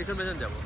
পেছন পেছন যাবো।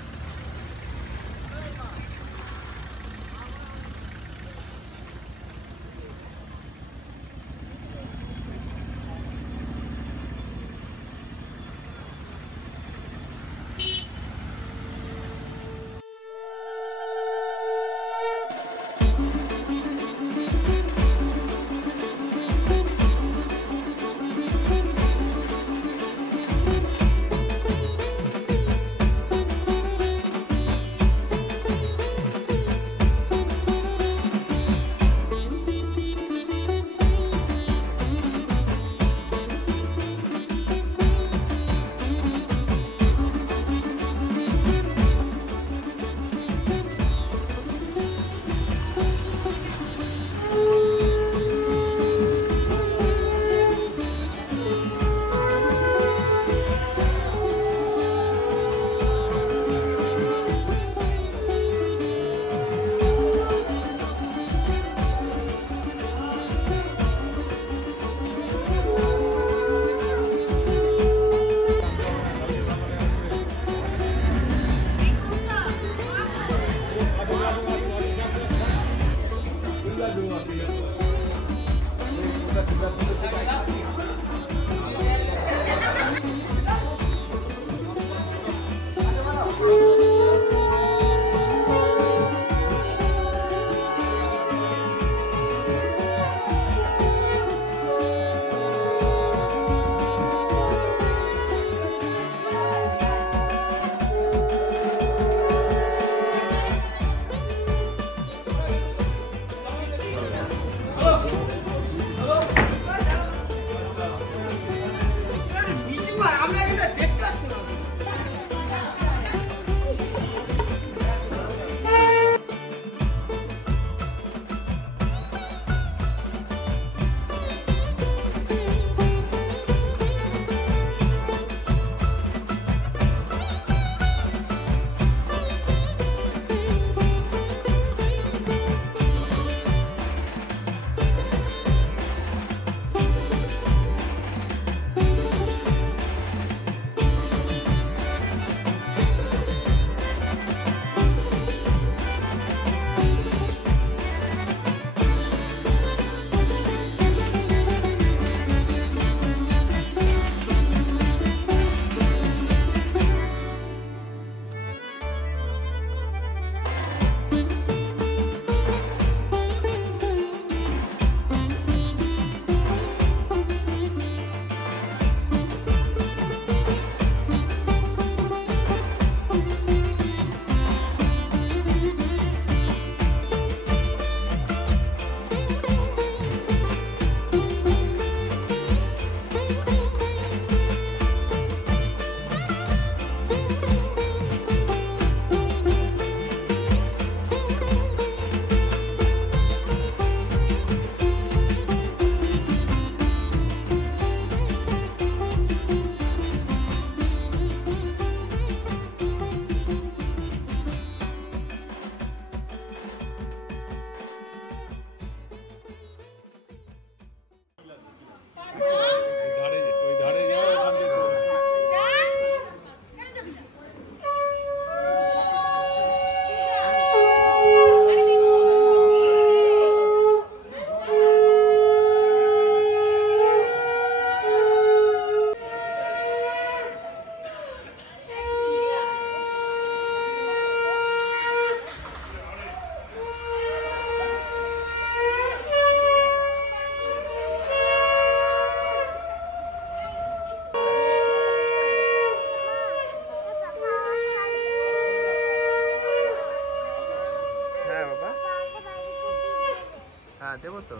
দেবো তো।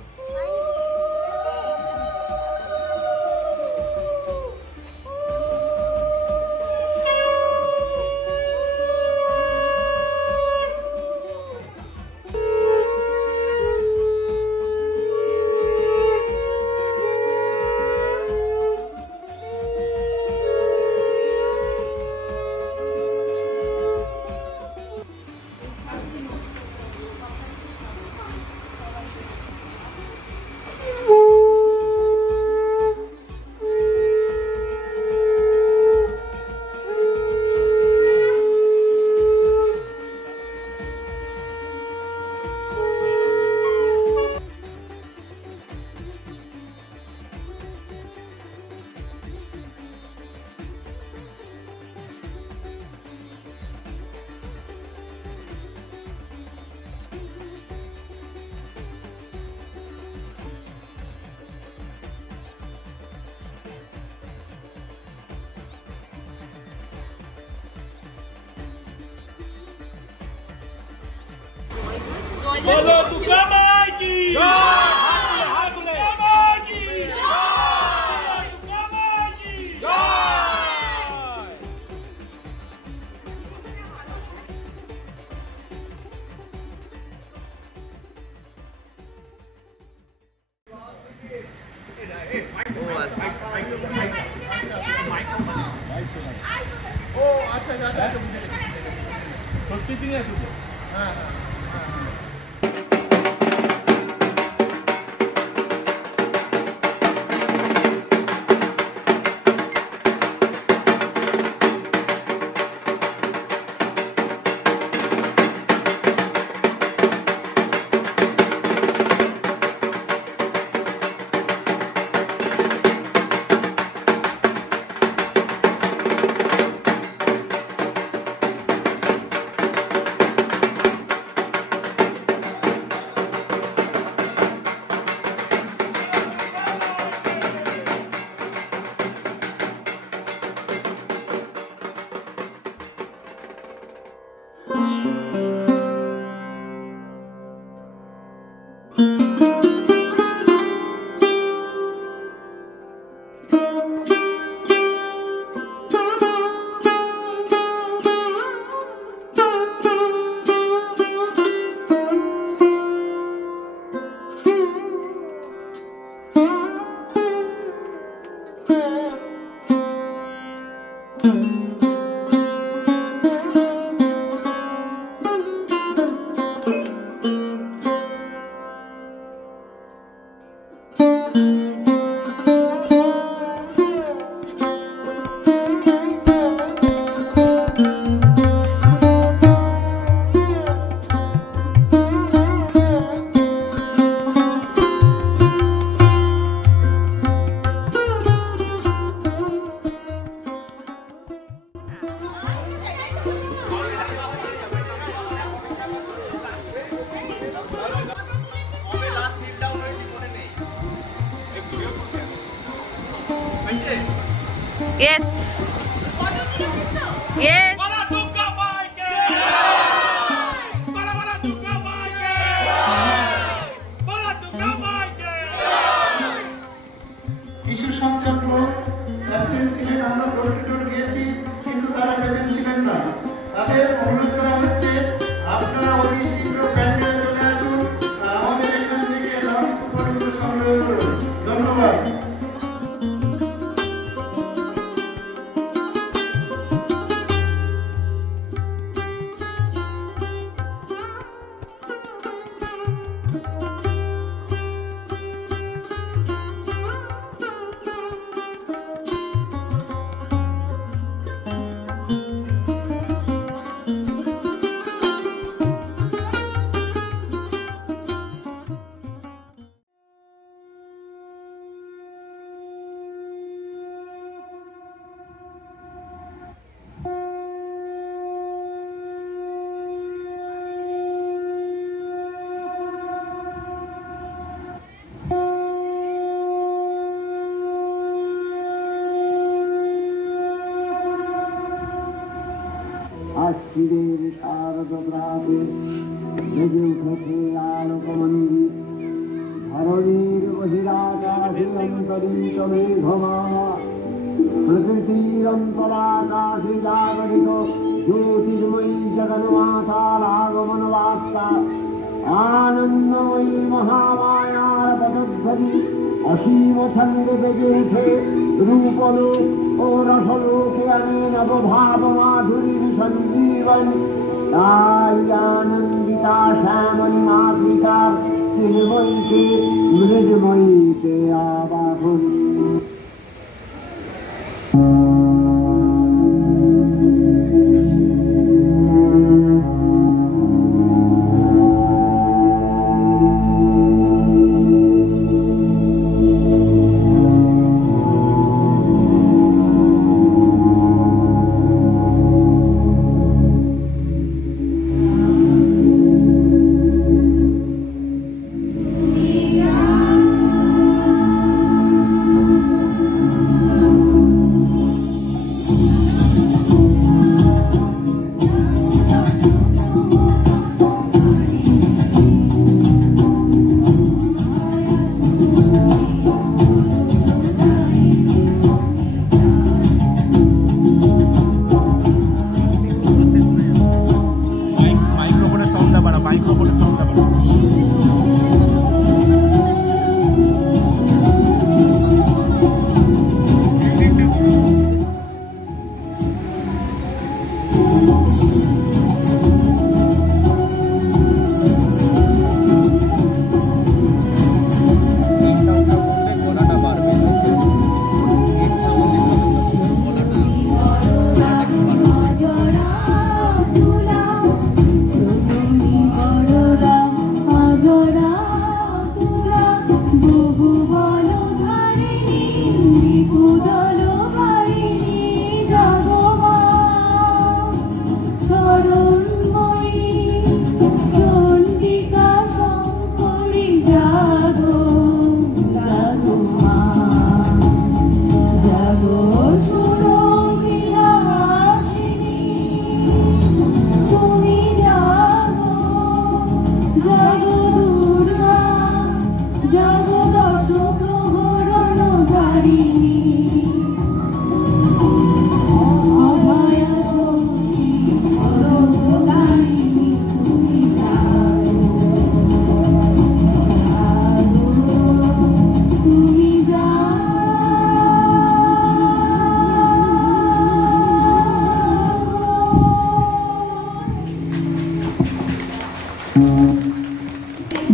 बोलो दुर्गा माँ की जय। दुर्गा माँ की जय। दुर्गा माँ की जय। ओ अच्छा ষষ্ঠীর দিনে আসুন। হ্যাঁ হ্যাঁ। Yes. Yes. কিছু সংখ্যক লোক অ্যাবসেন্ট ছিলেন, আমরা ডোর গিয়েছি কিন্তু তারা প্রেজেন্ট ছিলেন না। তাদের অনুরোধ করা হচ্ছে আপনারা অতি শীঘ্র প্যান্ডেলে চলে আসুন আর আমাদের এখান থেকে লঞ্চ কুপনগুলো সংগ্রহ করুন। ধন্যবাদ। আশ্বিরের শারদ প্রাতে বেজে উঠেছে আলোকমঞ্জি, ধরণীর বহিরাকাশে অন্তরিত মেঘমালা, প্রকৃতির অন্তরাকাশে জাগরিত জ্যোতির্ময়ী জগন্মাতার আগমন বার্তা, আনন্দময়ী মহামায়ার পদধ্বনি অসীম ছন্দে বেজে উঠে রূপলোক ও রসলোকে আনে নবভাব মাধুরীর সঞ্জীবন। তাই আনন্দিতা শ্যামলী মাতৃকা চিন্ময়ীকে মৃদময়ীকে আবাহন।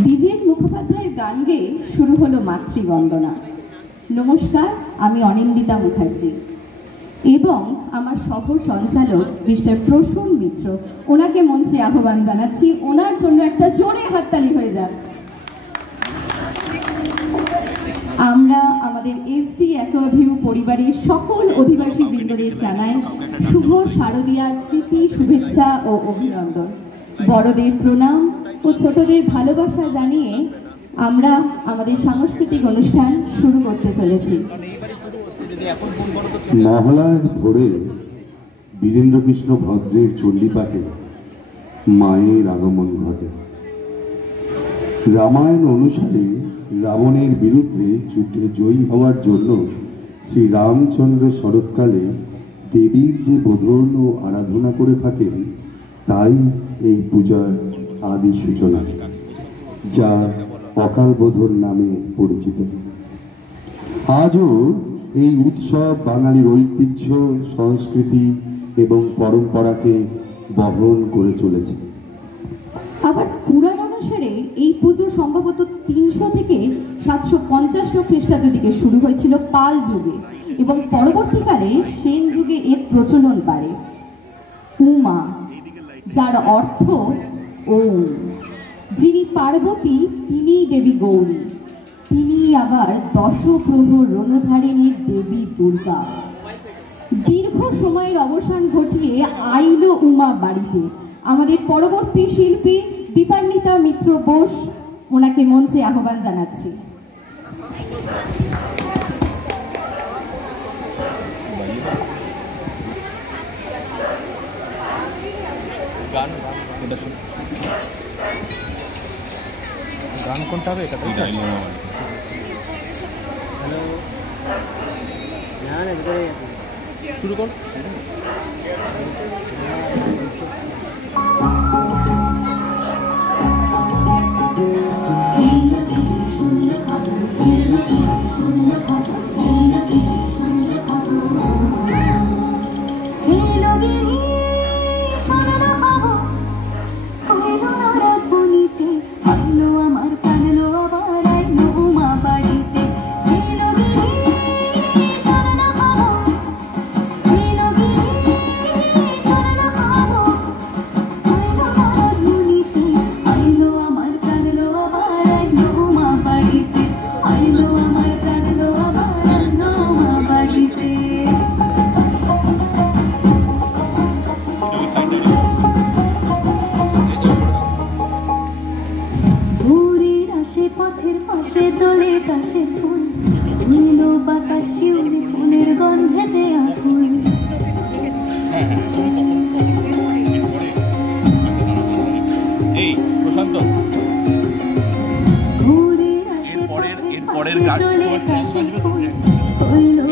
দ্বিজেন মুখোপাধ্যায়ের গান গেয়ে শুরু হলো মাতৃবন্দনা। নমস্কার, আমি অনিন্দিতা মুখার্জি এবং আমার সহ সঞ্চালক মিস্টার প্রসূন মিত্র, ওনাকে মঞ্চে আহ্বান জানাচ্ছি। ওনার জন্য একটা জোরে হাততালি হয়ে যাক। আমরা আমাদের এসডি অ্যাকোয়াভিউ পরিবারের সকল অধিবাসী বৃন্দদের জানাই শুভ শারদীয়ার প্রীতি, শুভেচ্ছা ও অভিনন্দন। বড়দের প্রণাম ও ছোটদের ভালোবাসা জানিয়ে আমরা আমাদের সাংস্কৃতিক অনুষ্ঠান শুরু করতে চলেছি। মহালয়ার ভোরে বীরেন্দ্রকৃষ্ণ ভদ্রের চণ্ডীপাঠে মায়ের আগমন ঘটে। রামায়ণ অনুসারে রাবণের বিরুদ্ধে যুদ্ধে জয়ী হওয়ার জন্য শ্রী রামচন্দ্র শরৎকালে দেবীর যে বোধন ও আরাধনা করে থাকেন, তাই এই পূজার আদি সূচনা, যা অকাল বোধন নামে পরিচিত। আজও এই উৎসব বাঙালির ঐতিহ্য, সংস্কৃতি এবং পরম্পরাকে বহন করে চলেছে। আবার পুরাণ অনুসারে এই পুজো সম্ভবত 300 থেকে 750 খ্রিস্টাব্দ দিকে শুরু হয়েছিল পাল যুগে এবং পরবর্তীকালে সেন যুগে এর প্রচলন বাড়ে। উমা, যার অর্থ ওম, যিনি পার্বতী তিনিই দেবী গৌরী, তিনি আবার দশপ্রহর রণধারিণী দেবী দুর্গা। দীর্ঘ সময়ের অবসান ঘটিয়ে আইল উমা বাড়িতে। আমাদের পরবর্তী শিল্পী দীপান্বিতা মিত্র বোস, ওনাকে মঞ্চে আহ্বান জানাচ্ছি। গান কোনটা হবে? এটা শুরু কর।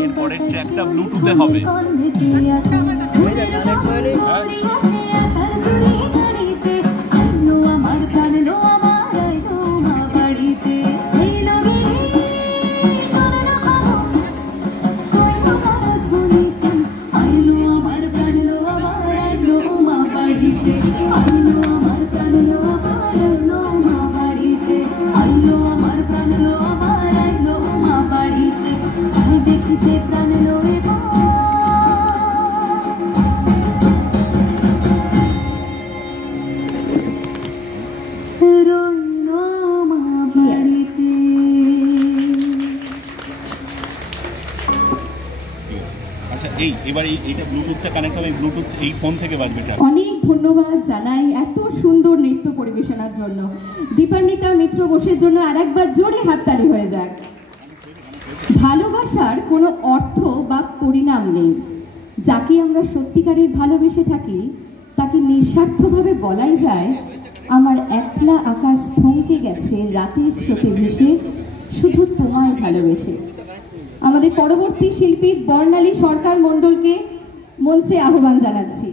এরপরের ট্র্যাকটা ব্লুটুথে হবে। অনেক ধন্যবাদ জানাই এত সুন্দর নৃত্য পরিবেশনার জন্য। দীপান্বিতা মিত্র বোসের জন্য আরেকবার জোরে হাততালি হয়ে যাক। ভালোবাসার কোনো অর্থ বা পরিণাম নেই। যাকে আমরা সত্যিকারের ভালোবেসে থাকি তাকে নিঃস্বার্থভাবে বলাই যায়, আমার একলা আকাশ থমকে গেছে রাতের স্রোতে ভেসে, শুধু তোমায় ভালোবেসে। আমাদের পরবর্তী শিল্পী বর্ণালী সরকার মণ্ডলকে মঞ্চে আহ্বান জানাচ্ছি।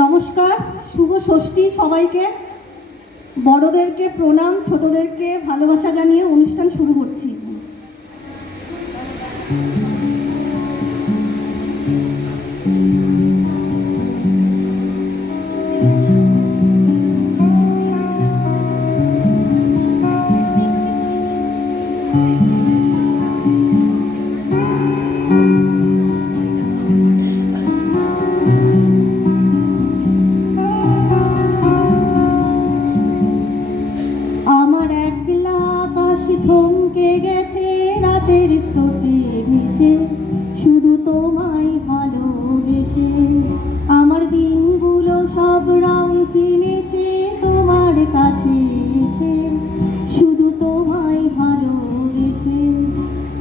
নমস্কার, শুভ ষষ্ঠী সবাইকে। বড়দেরকে প্রণাম, ছোটদেরকে ভালোবাসা জানিয়ে অনুষ্ঠান শুরু করছি। আমার একলা আকাশ থমকে গেছে রাতের স্রোতে ভেসে, শুধু তোমায় ভালোবেসে। আমার দিনগুলো সব রং চিনেছে তোমার কাছে এসে, শুধু তোমায় ভালোবেসে।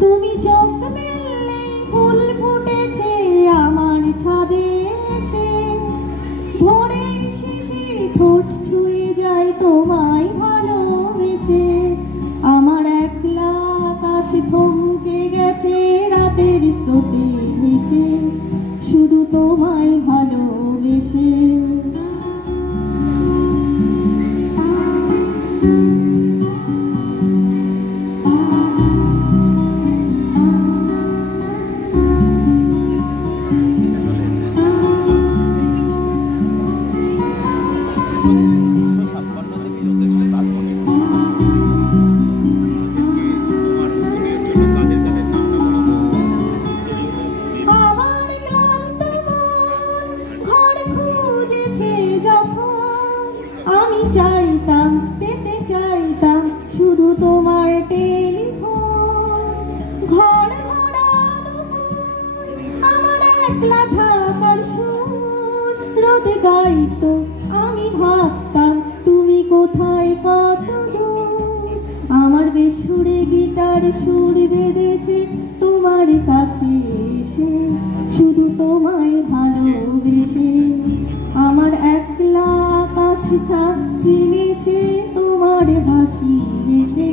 তুমি চোখ মেললেই ফুল ফুটেছে আমার ছাদে এসে, ভোরের শিশির ঠোঁট ছুঁয়ে যায় তোমায় ভালোবেসে। আমার একলা আকাশ থমকে গেছে রাতের স্রোতে ভেসে, শুধু তোমায় ভালোবেসে। আমার ক্লান্ত মন ঘর খুঁজেছে যখন, আমি চাইতাম পেতে চাইতাম শুধু তোমার টেলিফোন। ঘর ভরা দুপুর আমার একলা থাকার সুর, রোদে গাইতো আমি ভাবতাম তুমি কোথায় কত দূর। আমার বেসুরে গিটার সুর বেঁধেছে তোমার কাছে এসে, শুধু তোমায় ভালোবেসে। আমার একলা আকাশ চাঁদ চিনেছে তোমার হাসি দেখে,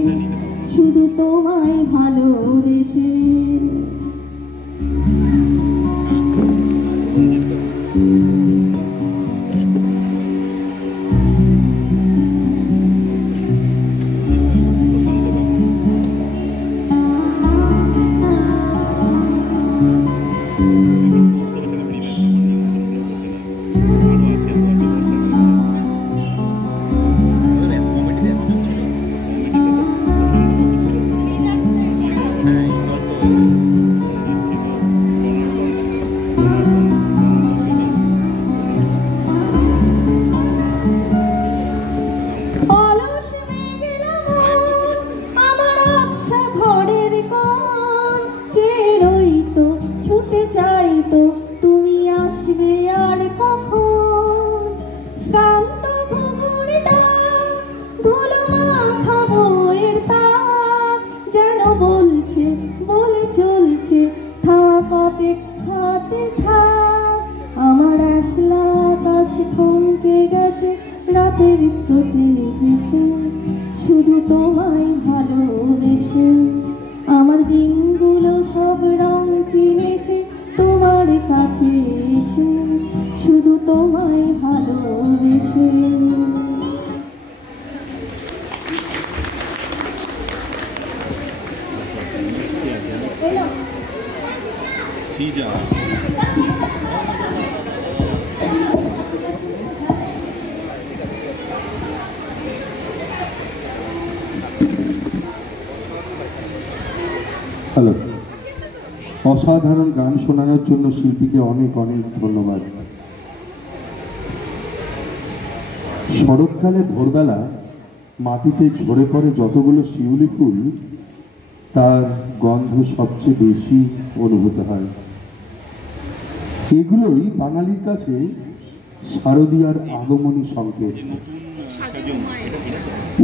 শুধু তোমায় ভালোবেসে। অলস মেঘলা মন আমার আবছা ঘরের কোণ, চেয়ে রইতো ছুতে চাইতো তুমি আসবে আর কখন। শ্রান্ত ঘুঘুরটা ধুলো মাখা বইয়ের তাক, যেন বলছে বলে চলছে থাক অপেক্ষাতে থাক। আমার একলা আকাশ থমকে গেছে রাতের স্রোতে ভেসে, শুধু তোমায় ভালোবেসে। আমার দিনগুলো সব রং চিনেছে তোমার কাছে এসে, শুধু তোমায় ভালোবেসে। হ্যালো, অসাধারণ গান শোনানোর জন্য শিল্পীকে অনেক অনেক ধন্যবাদ। শরৎকালে ভোরবেলা মাটিতে ঝরে পড়ে যতগুলো শিউলি ফুল, তার গন্ধ সবচেয়ে বেশি অনুভূত হয়। এগুলোই বাঙালির কাছে শারদীয়ার আগমনী সংকেত।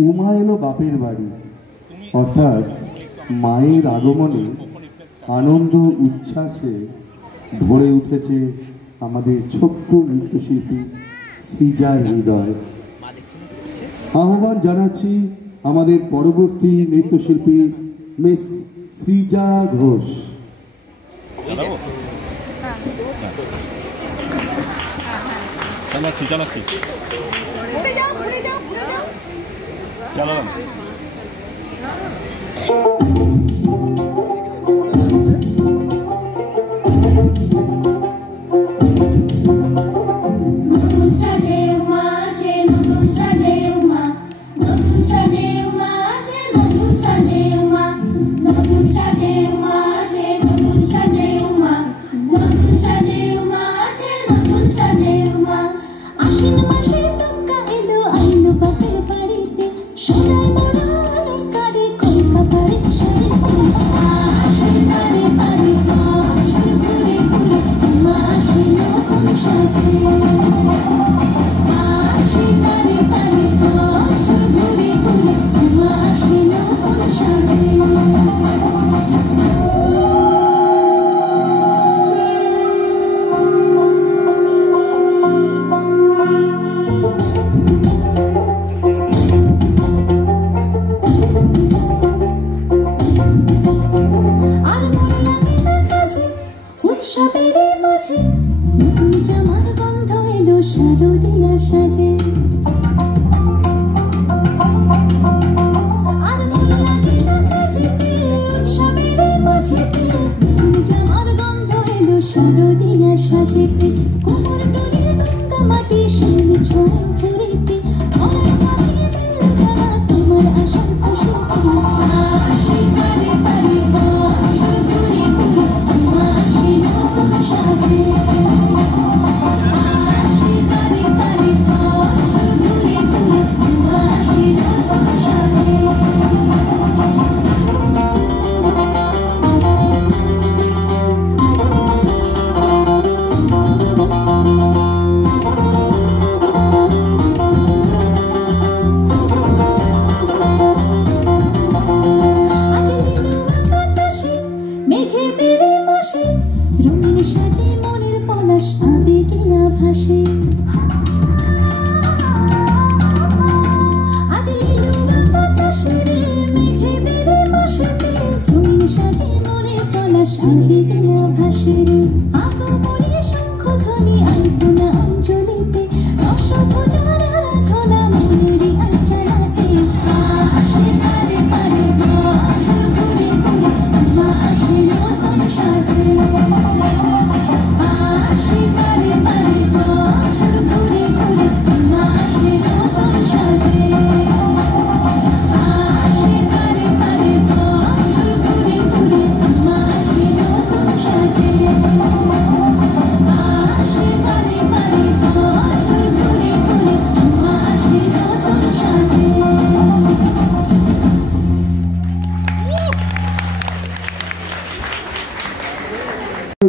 উমা এলো বাপের বাড়ি, অর্থাৎ মায়ের আগমনে আনন্দ উচ্ছ্বাসে ভরে উঠেছে আমাদের ছোট্ট নৃত্যশিল্পী সৃজার হৃদয়। আহ্বান জানাচ্ছি আমাদের পরবর্তী নৃত্যশিল্পী মিস সৃজা ঘোষ। চালাচ্ছি চালাচ্ছি চালালাম।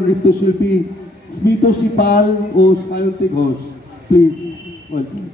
নৃত্যশিল্পী স্মিতোষী পাল ও সায়ন্তী ঘোষ, প্লিজ ওয়েলকাম।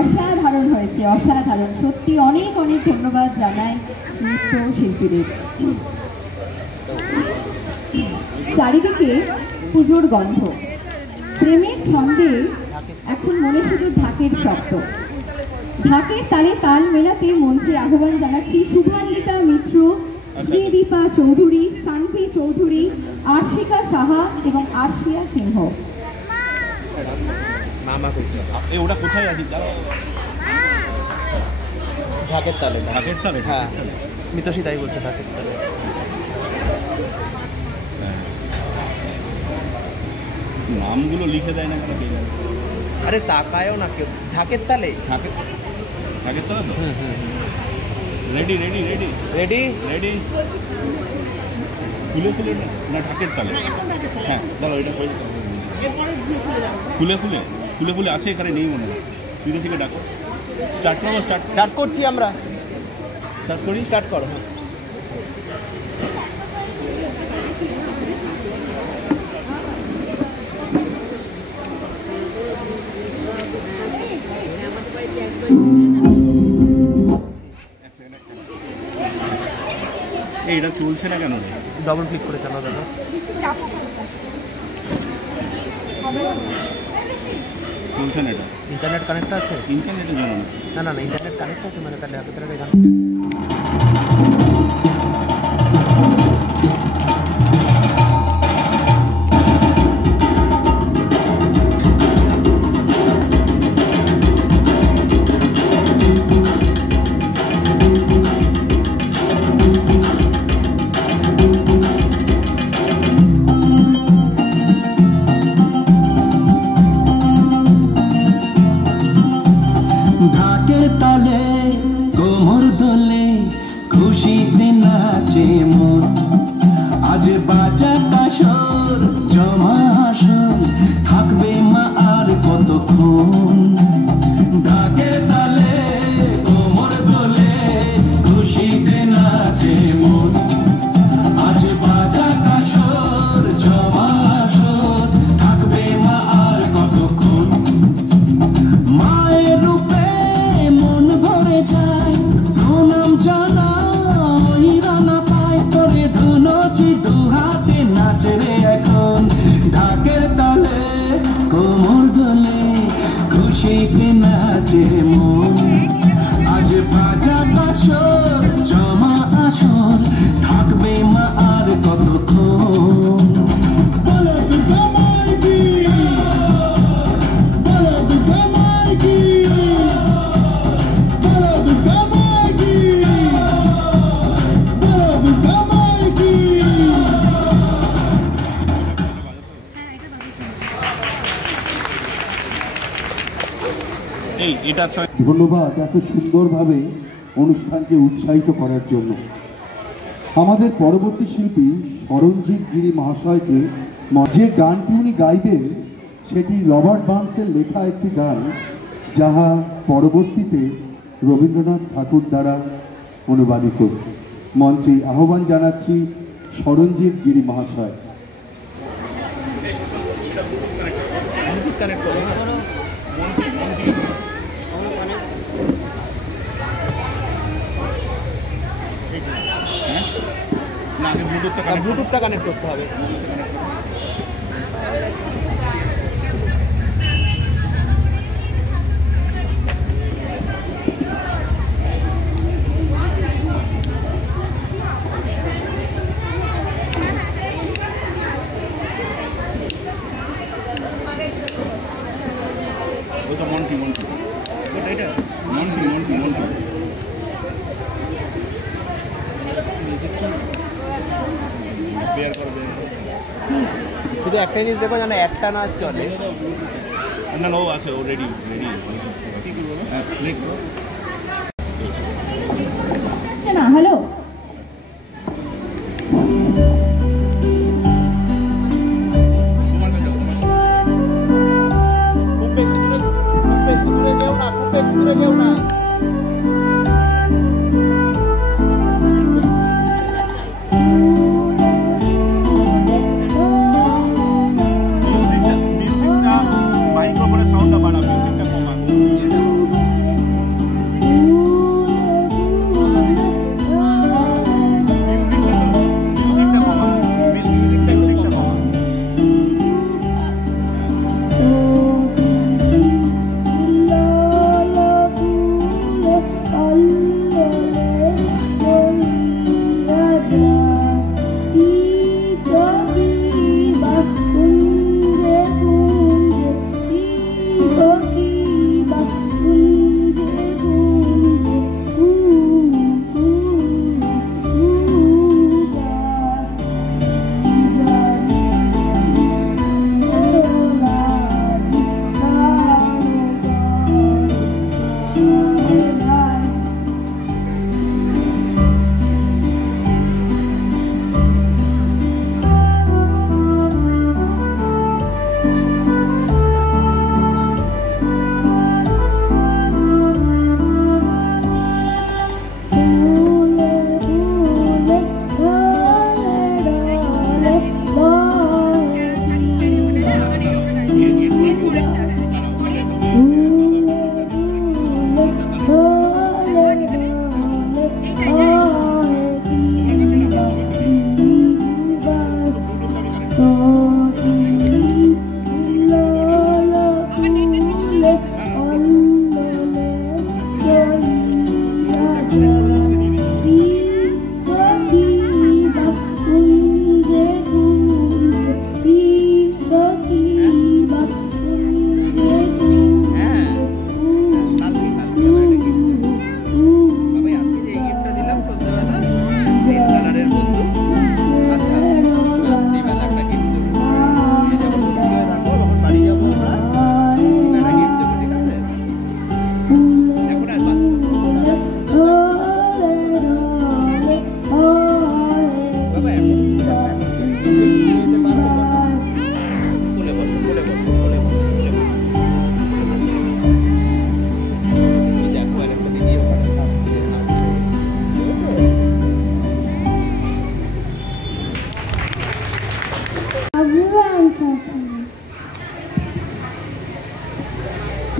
অসাধারণ হয়েছে, অসাধারণ। সত্যি অনেক অনেক ধন্যবাদ জানাই নৃত্য শিল্পীদের। চারিদিকে পুজোর গন্ধ, প্রেমের ছন্দে এখন মনে শুধু ঢাকের শব্দ। ঢাকের তালে তাল মেলাতে মঞ্চে আহ্বান জানাচ্ছি শুভান্বিতা মিত্র, শ্রীদীপা চৌধুরী, সানভি চৌধুরী, আরশিকা সাহা এবং আরশিয়া সিংহ। ওটা কোথায় আছে? ঢাকের তালে। ঢাকের তালে? হ্যাঁ, স্মিতাশী তাই বলছে, ঢাকের তালে। নামগুলো লিখে দেয় না কেন? আরে তাকায়ও না কেউ। ঢাকের তালে? ঢাকের তালে তো? Ready ready ready ready ready. খুলে খুলে না ঢাকের তালে? হ্যাঁ দাঁড়া, ওইটা খুলে খুলে খুলে খুলে আছে এখানে, নেই মনে হয়। তুই থেকে ডাকো, স্টার্ট করবো। স্টার্ট করছি আমরা। স্টার্ট করি, স্টার্ট করো। এইটা চলছে না কেন? ডবল ক্লিক করে চালাও দাদা। চলছে না এটা? ইন্টারনেট কানেক্ট আছে? ইন্টারনেটে জানো না? না না, ইন্টারনেট কানেক্ট আছে মানে তাহলে আগে তাহলে গান। ঢাকের তালে কোমর দোলে খুশিতে নাচে মন, আজ বাজা কাসর জমা আসর থাকবে মা আর কতক্ষণ। ঢাকের তালে কোমর দোলে খুশিতে নাচে মন, আজ বাজা কাসর জমা আসর থাকবে মা আর কতক্ষণ। মায়ের রূপে মন ভরে যায়, প্রণাম জানাই রানা পায় করে ধুনচি দুহাতে নাচে রে এখন। ঢাকের তালে কোমর দোলে খুশিতে নাচে মন, আজ বাজা কাসর জমা আসর থাকবে মা আর কতক্ষণ। ধন্যবাদ এত সুন্দরভাবে অনুষ্ঠানকে উৎসাহিত করার জন্য। আমাদের পরবর্তী শিল্পী শরণজিৎ গিরি মহাশয়কে যে গানটি উনি গাইবেন সেটি রবার্ট বার্নসের লেখা একটি গান, যাহা পরবর্তীতে রবীন্দ্রনাথ ঠাকুর দ্বারা অনুবাদিত। মঞ্চে আহ্বান জানাচ্ছি শরণজিৎ গিরি মহাশয়। ব্লুটুথটা কানেক্ট করতে হবে। শুধু একটা জিনিস দেখো যেন একটা না চলে। না ও আছে, ও রেডি রেডি। না হ্যালো, খুব বেশি দূরে যেও না, খুব বেশি দূরে যেও না। মাইক্রোফোনে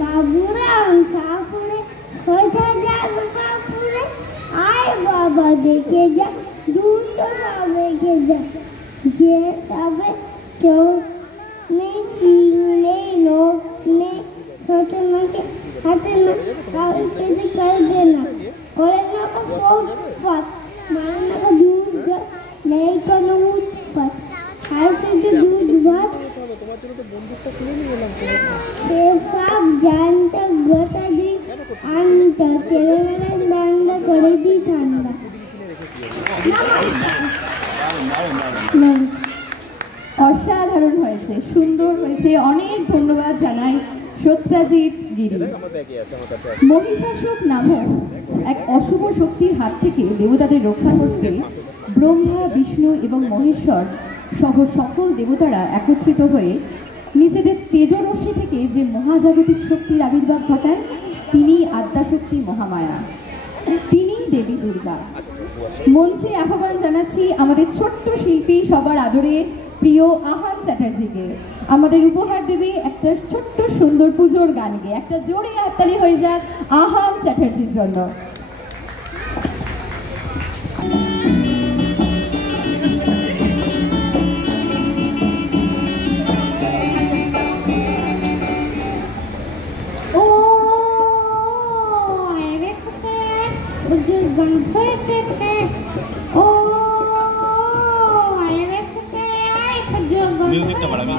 বাবুরা কাপুরে কোথা যাবে কাপুরে আয় বাবা দেখে যা দুটো রেখে যা যে তবে চোখ নেই তিল নেই নখ নেই ছোট মাকে হাতে না কাউকে যে করবে না ওরে না উৎপাত মানে না দুধ নেই কোনো উৎপাত খাইতে যে দুধ ভাত সব জানতে গোটা দি আনতে ছেলেবেলা দাঙ্গা করে দি ঠান্ডা অসাধারণ হয়েছে, সুন্দর হয়েছে। অনেক ধন্যবাদ জানাই সত্রাজিৎ গিরি। মহিষাসুর নামক এক অশুভ শক্তির হাত থেকে দেবতাদের রক্ষা করতে ব্রহ্মা, বিষ্ণু এবং মহেশ্বর সহ সকল দেবতারা একত্রিত হয়ে নিজেদের তেজরশ্মি থেকে যে মহাজাগতিক শক্তির আবির্ভাব ঘটায় তিনি আদ্যাশক্তি মহামায়া, তিনি দেবী দুর্গা। মঞ্চে আহ্বান জানাচ্ছি আমাদের ছোট্ট শিল্পী, সবার আদরের প্রিয় আহান চ্যাটার্জিকে। আমাদের উপহার দেবে একটা ছোট্ট সুন্দর পুজোর গান গেয়ে। একটা জোরে হাততালি হয়ে যাক আহান চ্যাটার্জির জন্য। গন্ধ এসেছে ও মিউজিকটা বাড়াবি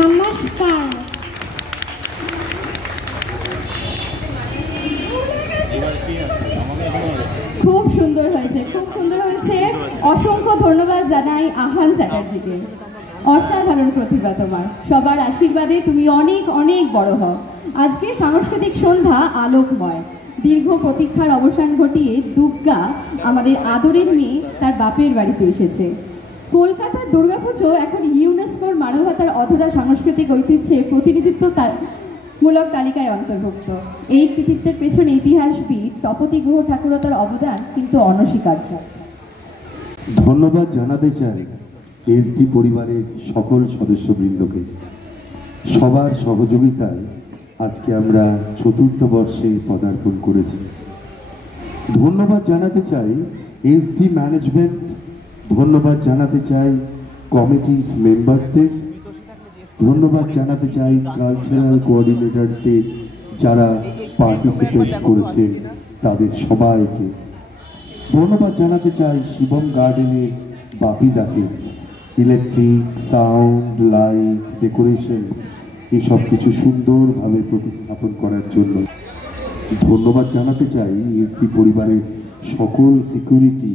নমস্কার। খুব সুন্দর হয়েছে, খুব সুন্দর হয়েছে। অসংখ্য ধন্যবাদ জানাই আহান চ্যাটার্জিকে। অসাধারণ প্রতিভা তোমার, সবার আশীর্বাদে তুমি অনেক অনেক বড় হও। আজকে সাংস্কৃতিক সন্ধ্যা আলোকময়। দীর্ঘ প্রতীক্ষার অবসান ঘটিয়ে দুর্গা আমাদের আদরের মেয়ে তার বাপের বাড়িতে এসেছে। কলকাতার দুর্গাপুজো এখন ইউনেস্কোর মানবাধিকার তার অধরা সাংস্কৃতিক ঐতিহ্যের প্রতিনিধিত্ব মূলক তালিকায় অন্তর্ভুক্ত। এই কৃতিত্বের পেছনে ইতিহাসবিদ তপতি গুহ ঠাকুরতার অবদান কিন্তু অনস্বীকার্য। ধন্যবাদ জানাতে চাই এসডি পরিবারের সকল সদস্যবৃন্দকে। সবার সহযোগিতায় আজকে আমরা চতুর্থ বর্ষে পদার্পণ করেছি। ধন্যবাদ জানাতে চাই এসডি ম্যানেজমেন্ট, ধন্যবাদ জানাতে চাই কমিটির মেম্বারদের, ধন্যবাদ জানাতে চাই কালচারাল কোঅর্ডিনেটরদের যারা পার্টিসিপেট করেছে তাদের সবাইকে। ধন্যবাদ জানাতে চাই শিবম গার্ডেনের বাপিদাকে, ইলেকট্রিক, সাউন্ড, লাইট, ডেকোরেশন এসব কিছু সুন্দরভাবে প্রতিস্থাপন করার জন্য। ধন্যবাদ জানাতে চাই এসডি পরিবারের সকল সিকিউরিটি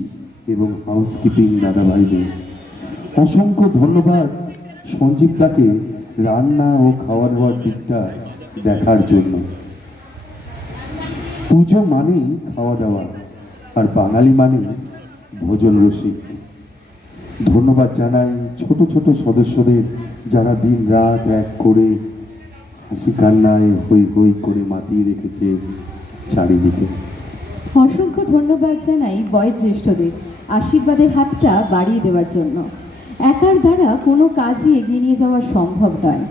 এবং হাউসকিপিং দাদা ভাইদের। অসংখ্য ধন্যবাদ সঞ্জীব দাকে রান্না ও খাওয়া দাওয়ার দিকটা দেখার জন্য। পুজো মানেই খাওয়া দাওয়া, আর বাঙালি মানে ভোজন রসিক। ধন্যবাদ জানাই ছোট ছোট সদস্যদের যারা দিন রাত এক করে হাসি কান্নায় হই হই করে মাতিয়ে রেখেছে চারিদিকে। অসংখ্য ধন্যবাদ জানাই বয়োজ্যেষ্ঠদের আশীর্বাদের হাতটা বাড়িয়ে দেওয়ার জন্য। একার দ্বারা কোনো কাজই এগিয়ে নিয়ে যাওয়া সম্ভব নয়।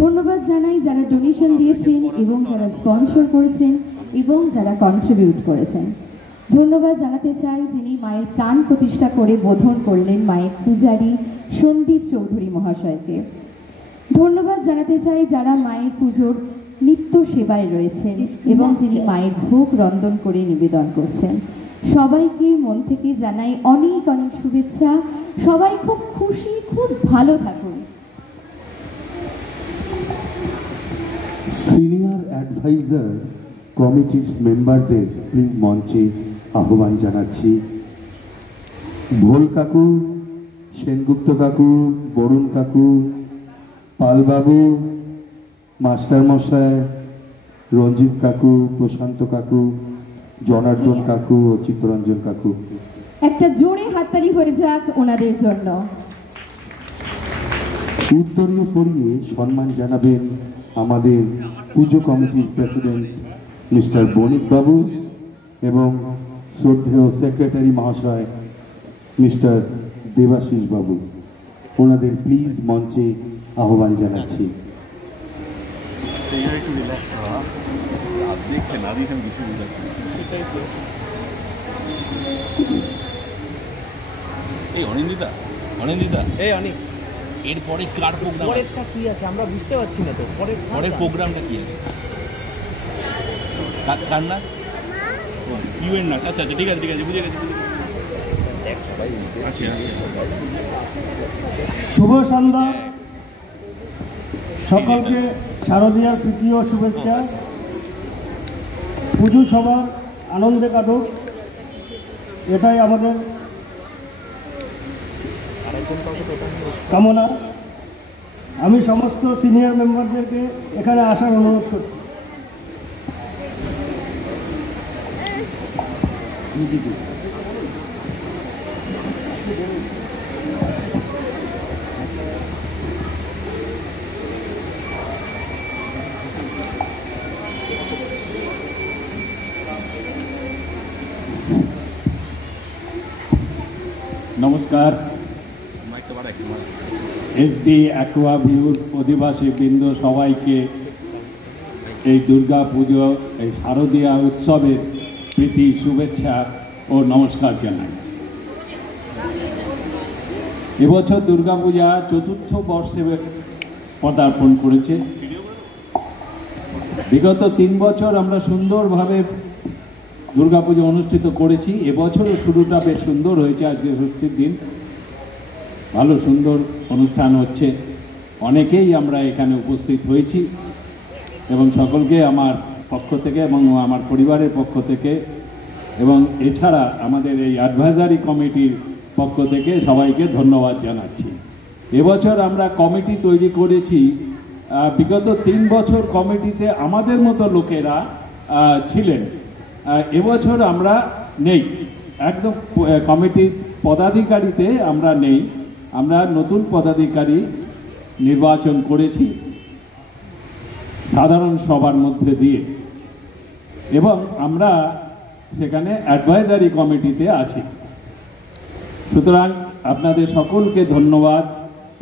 ধন্যবাদ জানাই যারা ডোনেশন দিয়েছেন এবং যারা স্পন্সর করেছেন এবং যারা কন্ট্রিবিউট করেছেন। ধন্যবাদ জানাতে চাই যিনি মায়ের প্রাণ প্রতিষ্ঠা করে বোধন করলেন মায়ের পূজারী সন্দীপ চৌধুরী মহাশয়কে। ধন্যবাদ জানাতে চাই যারা মায়ের পুজোর নিত্য সেবায় রয়েছেন এবং যিনি মায়ের ভোগ রন্ধন করে নিবেদন করছেন। সবাইকে মন থেকে জানাই অনেক অনেক শুভেচ্ছা। সবাই খুব খুশি, খুব ভালো থাকুন। সিনিয়র অ্যাডভাইজার কমিটির মেম্বারদের প্লিজ মঞ্চে আহ্বান জানাচ্ছি। ভোল কাকু, সেনগুপ্ত কাকু, বরুণ কাকু, পালবাবু, মাস্টার মশাই, রঞ্জিত কাকু, প্রশান্ত কাকু, জনার্দন কাকু ও চিত্তরঞ্জন কাকু। একটা জোরে হাততালি হয়ে যাক ওনাদের জন্য। উত্তরীয় পরিয়ে সম্মান জানাবেন আমাদের পুজো কমিটির প্রেসিডেন্ট মিস্টার বণিক বাবু এবং শ্রদ্ধেয় সেক্রেটারি মহাশয় মিস্টার দেবাশিস বাবু। ওনাদের প্লিজ মঞ্চে আহ্বান জানাচ্ছি। অনিন্দিতা, এই অনিক, এরপরে কার প্রোগ্রাম? পরেরটা কি আছে আমরা বুঝতে পারছি না তো। পরের প্রোগ্রামটা কি আছে? কার না? ইউএন নাচ। আচ্ছা আচ্ছা, ঠিক আছে ঠিক আছে, বুঝে গেছি। আচ্ছা আচ্ছা, শুভ সন্ধ্যা সকলকে। শারদীয়ার প্রীতি ও শুভেচ্ছা। পুজো সবার আনন্দে কাটুক, এটাই আমাদের কামনা। আমি সমস্ত সিনিয়র মেম্বারদেরকে এখানে আসার অনুরোধ করছি। নমস্কার। এসডি অ্যাকোয়া ভিউর অধিবাসী বৃন্দ সবাইকে এই দুর্গা পুজো, এই শারদীয়া উৎসবের প্রীতি, শুভেচ্ছা ও নমস্কার জানাই। এবছর দুর্গাপূজা চতুর্থ বর্ষে পদার্পণ করেছে। বিগত 3 বছর আমরা সুন্দরভাবে দুর্গাপুজো অনুষ্ঠিত করেছি। এবছরও শুরুটা বেশ সুন্দর হয়েছে। আজকে ষষ্ঠীর দিন, ভালো সুন্দর অনুষ্ঠান হচ্ছে। অনেকেই আমরা এখানে উপস্থিত হয়েছি এবং সকলকে আমার পক্ষ থেকে এবং আমার পরিবারের পক্ষ থেকে এবং এছাড়া আমাদের এই অ্যাডভাইজারি কমিটির পক্ষ থেকে সবাইকে ধন্যবাদ জানাচ্ছি। এবছর আমরা কমিটি তৈরি করেছি। বিগত 3 বছর কমিটিতে আমাদের মতো লোকেরা ছিলেন। এবছর আমরা নেই, একদম কমিটির পদাধিকারীতে আমরা নেই। আমরা নতুন পদাধিকারী নির্বাচন করেছি সাধারণ সভার মধ্যে দিয়ে, এবং আমরা সেখানে অ্যাডভাইজারি কমিটিতে আছি। সুতরাং আপনাদের সকলকে ধন্যবাদ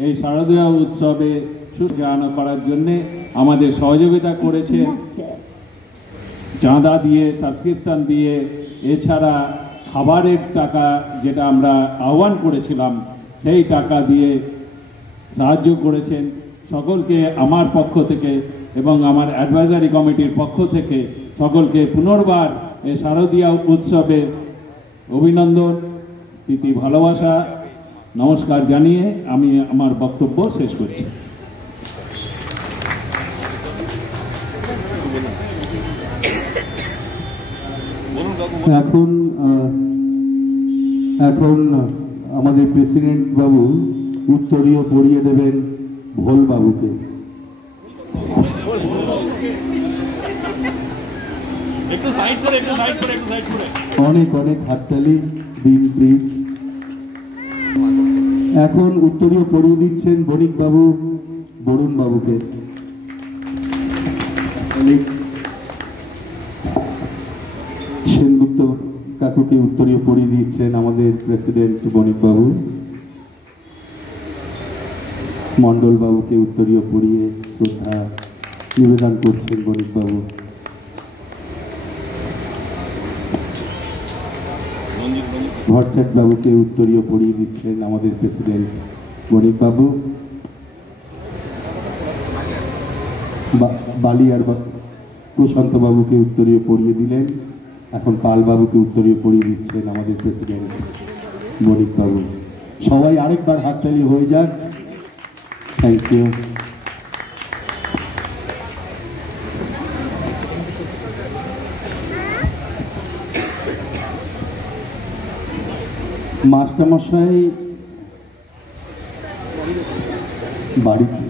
এই শারদীয়া উৎসবে সূচনা করার জন্যে। আমাদের সহযোগিতা করেছেন চাঁদা দিয়ে, সাবস্ক্রিপশন দিয়ে, এছাড়া খাবারের টাকা যেটা আমরা আহ্বান করেছিলাম সেই টাকা দিয়ে সাহায্য করেছেন। সকলকে আমার পক্ষ থেকে এবং আমার অ্যাডভাইজারি কমিটির পক্ষ থেকে সকলকে পুনর্বার এই শারদীয়া উৎসবের অভিনন্দন, প্রীতি, ভালোবাসা, নমস্কার জানিয়ে আমি আমার বক্তব্য শেষ করছি। এখন আমাদের প্রেসিডেন্ট বাবু উত্তরীয় পড়িয়ে দেবেন ভোল বাবুকে। অনেক অনেক হাততালি দিন প্লিজ। এখন উত্তরীয় পড়িয়ে দিচ্ছেন বণিক বাবু বরুণ বাবুকে। সেনগুপ্ত কাকুকে উত্তরীয় পড়িয়ে দিচ্ছেন আমাদের প্রেসিডেন্ট বণিক বাবু। মন্ডল বাবুকে উত্তরীয় পড়িয়ে শ্রদ্ধা নিবেদন করছেন বণিক বাবু। ভট্টাচার্য বাবুকে উত্তরীয় পড়িয়ে দিচ্ছেন আমাদের প্রেসিডেন্ট বণিক বাবু। বালিয়ার প্রশান্ত বাবুকে উত্তরীয় পড়িয়ে দিলেন। এখন পাল বাবুকে উত্তরীয় পড়িয়ে দিচ্ছেন আমাদের প্রেসিডেন্ট বণিক বাবু। সবাই আরেকবার হাততালি হয়ে যাক। Thank you. মাস্টারমশাই বাড়িতে,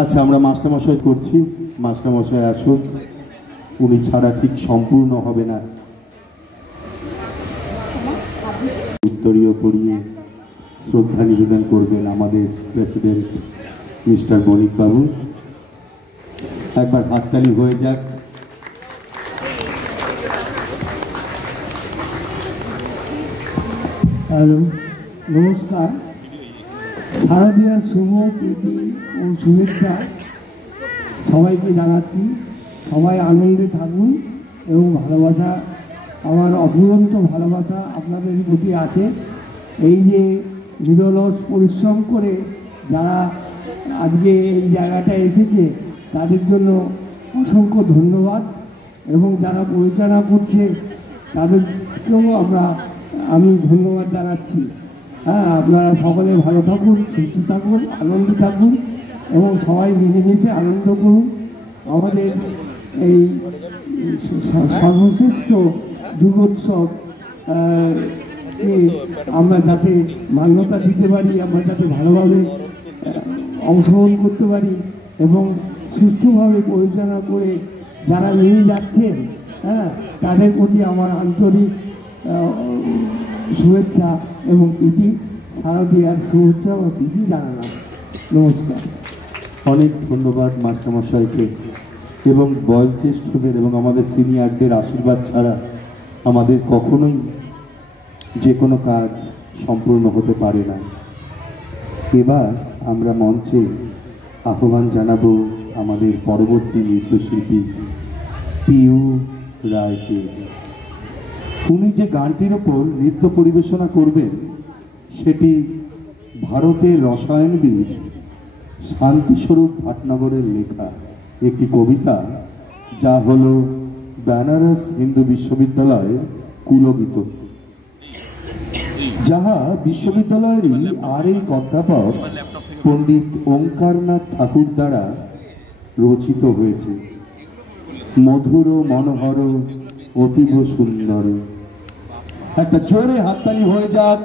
আচ্ছা আমরা মাস্টারমশাই করছি। মাস্টারমশাই আসুন, উনি ছাড়া ঠিক সম্পূর্ণ হবে না। উত্তরীয় পড়িয়ে শ্রদ্ধা নিবেদন করবেন আমাদের প্রেসিডেন্ট মিস্টার বণিক বাবু। একবার হাততালি হয়ে যাক। হ্যালো, নমস্কার। শারদীয়ার শুভ প্রীতি ও শুভেচ্ছা সবাইকে জানাচ্ছি। সবাই আনন্দে থাকুন এবং ভালোবাসা, আমার অফুরন্ত ভালোবাসা আপনাদের প্রতি আছে। এই যে নিরলস পরিশ্রম করে যারা আজকে এই জায়গাটা এসেছে তাদের জন্য অসংখ্য ধন্যবাদ, এবং যারা পরিচালনা করছে তাদেরকেও আমি ধন্যবাদ জানাচ্ছি। হ্যাঁ, আপনারা সকলে ভালো থাকুন, সুস্থ থাকুন, আনন্দে থাকুন এবং সবাই মিলেমিশে আনন্দ করুন। আমাদের এই সর্বশ্রেষ্ঠ যুগোৎসব আমরা যাতে মান্যতা দিতে পারি, আমরা যাতে ভালোভাবে অংশগ্রহণ করতে পারি এবং সুষ্ঠুভাবে পরিচালনা করে যারা নিয়ে যাচ্ছেন, হ্যাঁ, তাদের প্রতি আমার আন্তরিক শুভেচ্ছা এবং প্রীতি, শারদীয়ার শুভেচ্ছা ও প্রীতি জানালাম। নমস্কার। অনেক ধন্যবাদ মাস্টারমশাইকে এবং বয়োজ্যেষ্ঠদের এবং আমাদের সিনিয়রদের আশীর্বাদ ছাড়া আমাদের কখনোই যে কোনো কাজ সম্পূর্ণ হতে পারে না। এবার আমরা মঞ্চে আহ্বান জানাবো আমাদের পরবর্তী নৃত্যশিল্পী পিউ রায়কে। উনি যে গানটির ওপর নৃত্য পরিবেশনা করবেন সেটি ভারতের রসায়নবিদ শান্তিস্বরূপ ভাটনগরের লেখা একটি কবিতা, যা হলো বেনারস হিন্দু বিশ্ববিদ্যালয়ের কুলগীত, যাহা বিশ্ববিদ্যালয়েরই আরেক অধ্যাপক পণ্ডিত ওঙ্কারনাথ ঠাকুর দ্বারা রচিত হয়েছে। মধুর, মনোহর, অতীব সুন্দর। একটা জোরে হাততালি হয়ে যাক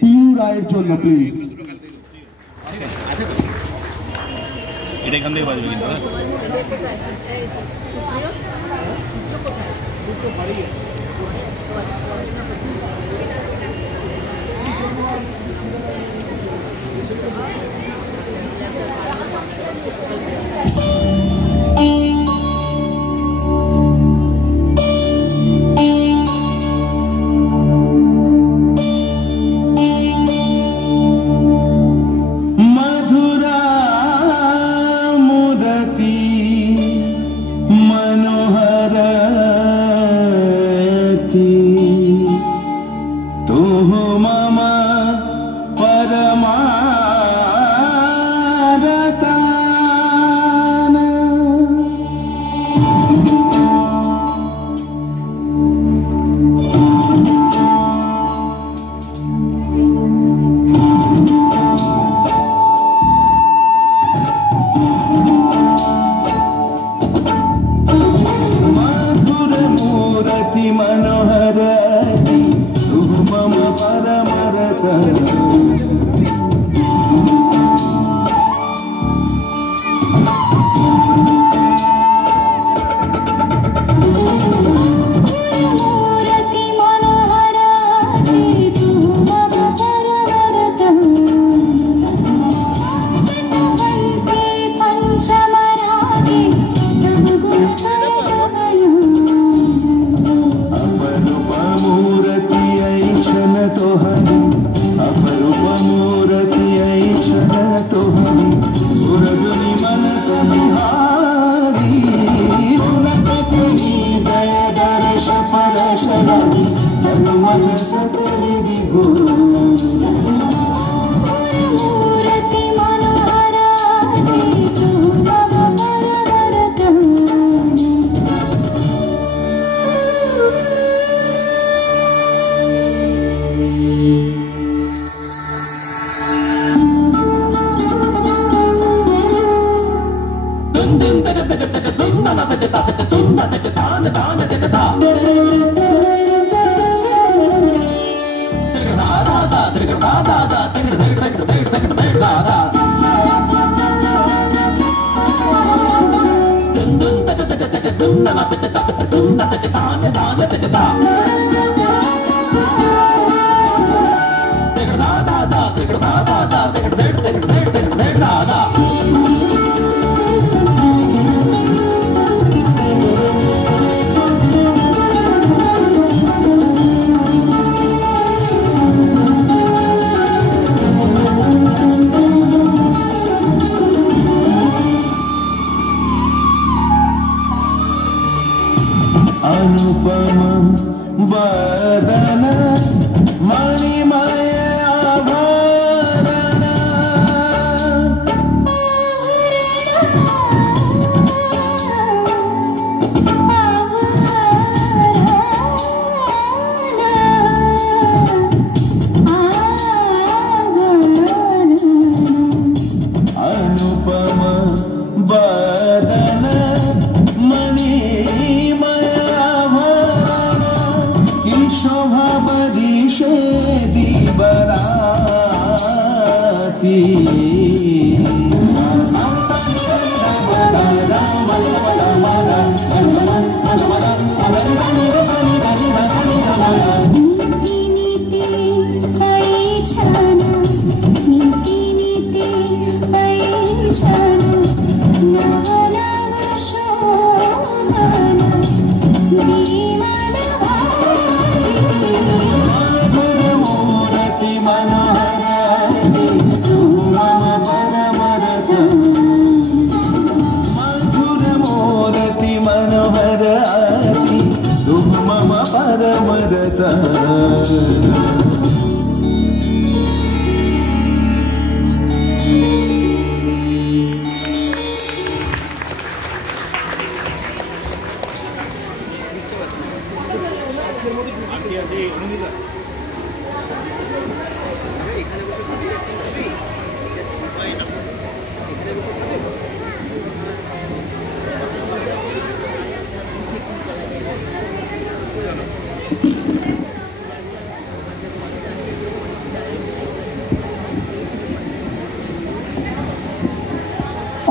পিউ রায়ের জন্য প্লিজ। এটা এখান থেকে বাজবে কিন্তু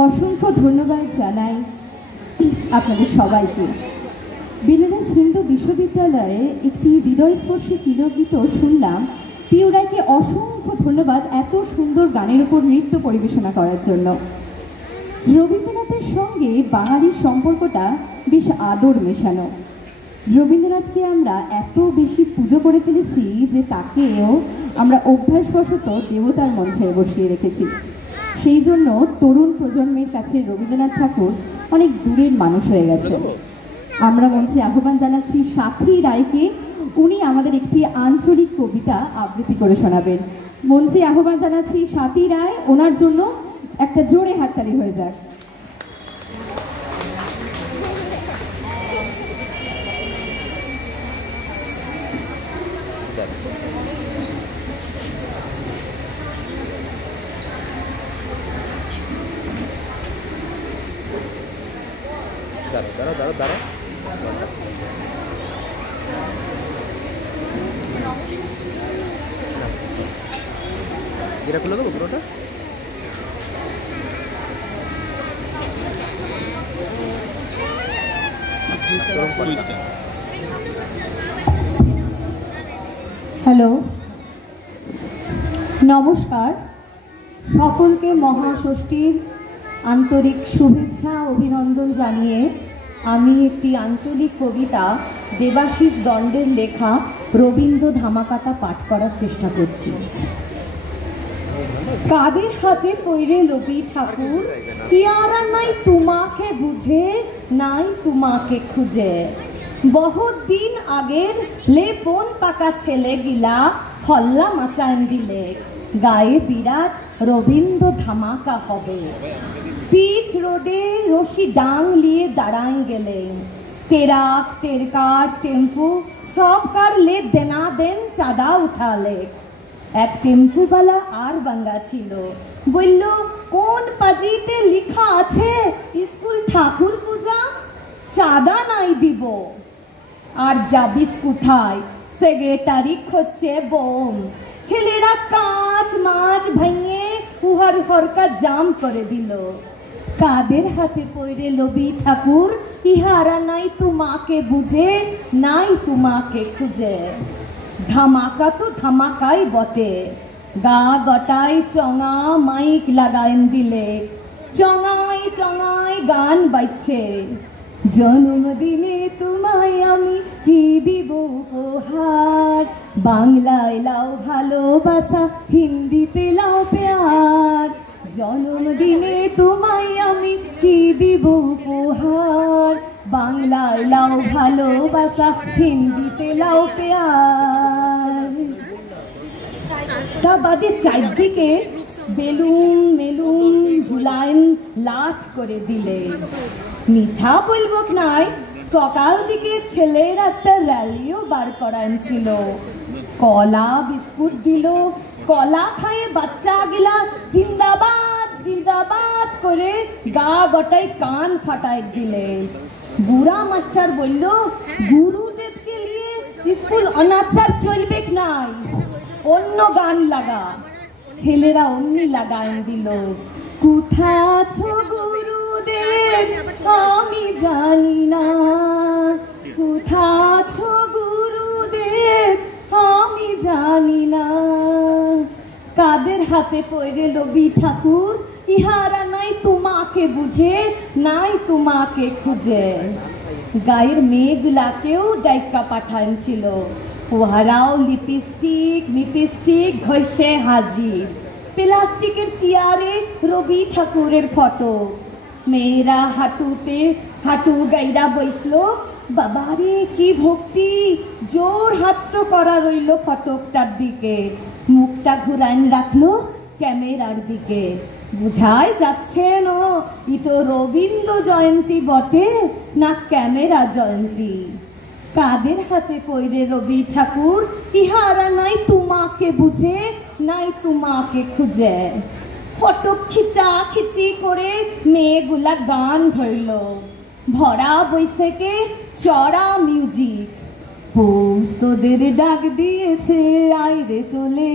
অসংখ্য ধন্যবাদ জানাই আপনাদের সবাইকে। বেনারস হিন্দু বিশ্ববিদ্যালয়ের একটি হৃদয়স্পর্শী তিলগীত শুনলাম। পিউ রায়কে অসংখ্য ধন্যবাদ এত সুন্দর গানের উপর নৃত্য পরিবেশনা করার জন্য। রবীন্দ্রনাথের সঙ্গে বাঙালির সম্পর্কটা বেশ আদর মেশানো। রবীন্দ্রনাথকে আমরা এত বেশি পুজো করে ফেলেছি যে তাকেও আমরা অভ্যাসবশত দেবতার মঞ্চে বসিয়ে রেখেছি। সেই জন্য তরুণ প্রজন্মের কাছে রবীন্দ্রনাথ ঠাকুর অনেক দূরের মানুষ হয়ে গেছে। আমরা মঞ্চে আহ্বান জানাচ্ছি সাথী রায়কে, উনি আমাদের একটি আঞ্চলিক কবিতা আবৃত্তি করে শোনাবেন। মঞ্চে আহ্বান জানাচ্ছি সাথী রায়, ওনার জন্য একটা জোরে হাততালি হয়ে যাক। যেটা খুলে দেবো পুরোটা। হ্যালো, নমস্কার। সকলকে মহাষষ্ঠীর আন্তরিক শুভেচ্ছা অভিনন্দন জানিয়ে আমি একটি আঞ্চলিক কবিতা দেবাশিস দণ্ডের লেখা রবীন্দ্র ধামাকাটা পাঠ করার চেষ্টা করছি। কাদের হাতে পইরে লবি ঠাকুর, ইয়ারা নাই তোমাকে বুঝে, নাই তোমাকে খুঁজে। বহুত দিন আগের লেপন পাকা ছেলে গিলা হল্লা মাচান দিলে, গায়ে বিরাট রবীন্দ্র ধামাকা হবে। পিচ রোডে রশি ডাং লিয়ে দাঁড়াই গেলেন, টেরাক টেরকার টেম্পু সব কার লে দেনা দেন চাঁদা উঠালে। এক টেম্পুওয়ালা আর বাঙ্গা ছিল, বলল কোন পাজিতে লিখা আছে স্কুল ঠাকুর পূজা, চাঁদা নাই দিব। আর যাবিস কোথায়, সেক্রেটারি হচ্ছে বোম। ছেলেরা কাঁচ মাছ ভেঙে উহার হরকা জাম করে দিল। কাদের হাতে পইরে লবি ঠাকুর, ইহারা নাই তোমাকে বুঝে, নাই তোমাকে খুঁজে। ধামাকা তো ধামাকাই বটে, গা গটাই চঙা মাইক লাগাইন দিলে, চঙাই চঙাই গান বাইছে। জন্মদিনে তোমায় আমি কি দিব উপহার, বাংলায় লাও ভালোবাসা, হিন্দিতে লাও প্যার। জন্মদিনে তোমায় আমি কি দিব উপহার, বাংলায় লাও ভালোবাসা, হিন্দিতে লাও প্যার। তা বাদে চারদিকে বেলুন মেলুন ঝুলাইন লাট করে দিলে। মিছা বলবো নাই, সকাল দিকে ছেলের একটা র্যালিও বার করান ছিল। কলা বিস্কুট দিল, কলা খায়ে বাচ্চা গিলা জিন্দাবাদ জিন্দাবাদ করে গা গটাই কান ফাটাই দিলে। বুড়া মাস্টার বলল গুরুদেবকে নিয়ে স্কুল অনাচার চলবে নাই, অন্য গান লাগা। ছেলেরা অমনি লাগান দিল, কোথা আছো গুরুদেব আমি জানি না, কোথা আছো গুরুদেব আমি জানি না। কাদের হাতে পড়ে লবি ঠাকুর, ইহারা নাই তোমাকে বুঝে, নাই তোমাকে খুঁজে। গায়ের মেয়েগুলাকেও ডাইকা পাঠান ছিল, ওহারাও লিপস্টিক মিপস্টিক ঘষে হাজির। প্লাস্টিকের চেয়ারে রবি ঠাকুরের ফটো, মেয়েরা হাঁটুতে হাঁটু গাইরা বসলো। বাবারে কি ভক্তি, জোর হাত করা রইল ফটকটার দিকে, মুখটা ঘুরাইন রাখলো ক্যামেরার দিকে। বুঝাই যাচ্ছে না ইতো রবীন্দ্র জয়ন্তী বটে না ক্যামেরা জয়ন্তী। কাদের হাতে পইরে রবি ঠাকুর, ইহারা নাই তোমাকে বুঝে, নাই তোমাকে খুঁজে। ফটক খিচা খিচি করে মেয়েগুলা গান ধরল, ভরা বৈশাখে চড়া মিউজিক। পৌষ তোদের ডাক দিয়েছে, আয় রে চলে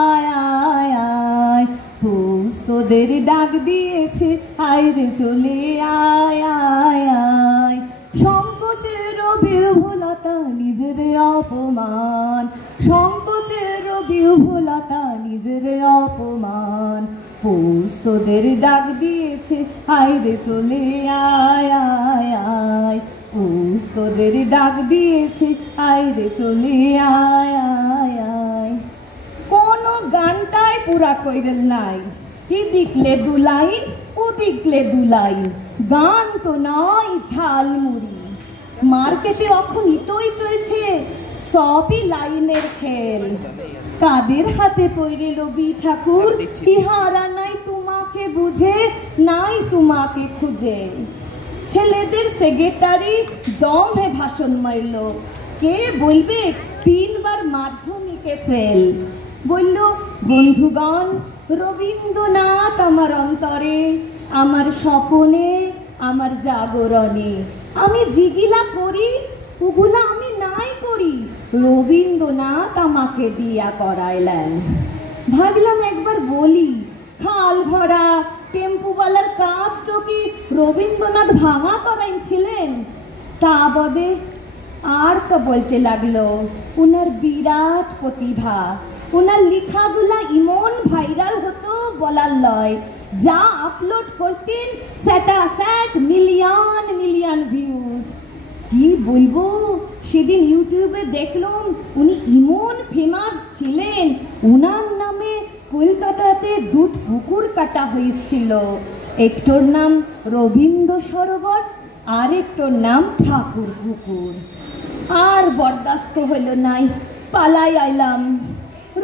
আয় আয় আয়। পৌষ তোদের ডাক দিয়েছে, আয় রে চলে আয় আয় আয়। সংকোচের বিহ্বলতা নিজের অপমান, সংকোচের বিহ্বলতা নিজের অপমান। পৌষ তোদের ডাক দিয়েছে, আয় রে চলে আয় আয় আয়। পৌষ তোদের ডাক দিয়েছে, আয় রে চলে আয় আয় আয়। কোন গানটাই পুরা কইরেল নাই, ই দিকলে দু লাইন ও দিকলে দু লাইন, গান তো নয় ঝালমুড়ি। মার্কেটে এখন ইতই চলছে সবই লাইনের খেল। কাদের হাতে পইরে লবি ঠাকুর, ইহারা নাই তোমাকে বুঝে, নাই তোমাকে খুঁজে। ছেলেদের সেক্রেটারি দমে ভাষণ মারল, কে বলবে 3 বার মাধ্যমিকে ফেল। বলল বন্ধুগণ, রবীন্দ্রনাথ আমার অন্তরে, আমার স্বপনে, আমার জাগরণে। আমি জিগিলা করি ওগুলা আমি নাই করি, রবীন্দ্রনাথ আমাকে দিয়া করাইলেন। ভাবলাম একবার বলি, খাল ভরা টেম্পুওয়ালার কাজটা কি রবীন্দ্রনাথ ভাঙা করাইছিলেন? তা বদে আর তো বলতে লাগলো উনার বিরাট প্রতিভা, উনার লেখাগুলা ইমন ভাইরাল হতো বলার লয়। যা আপলোড করতেন সেটা মিলিয়ন মিলিয়ন ভিউজ। কি বলবো, সেদিন ইউটিউবে দেখলাম উনি ইমন ফেমাস ছিলেন, উনার নামে কলকাতাতে 2 পুকুর কাটা হয়েছিল। একটার নাম রবীন্দ্র সরোবর, আর একটার নাম ঠাকুর পুকুর। আর বরদাস্ত হইল নাই, পালাই আইলাম।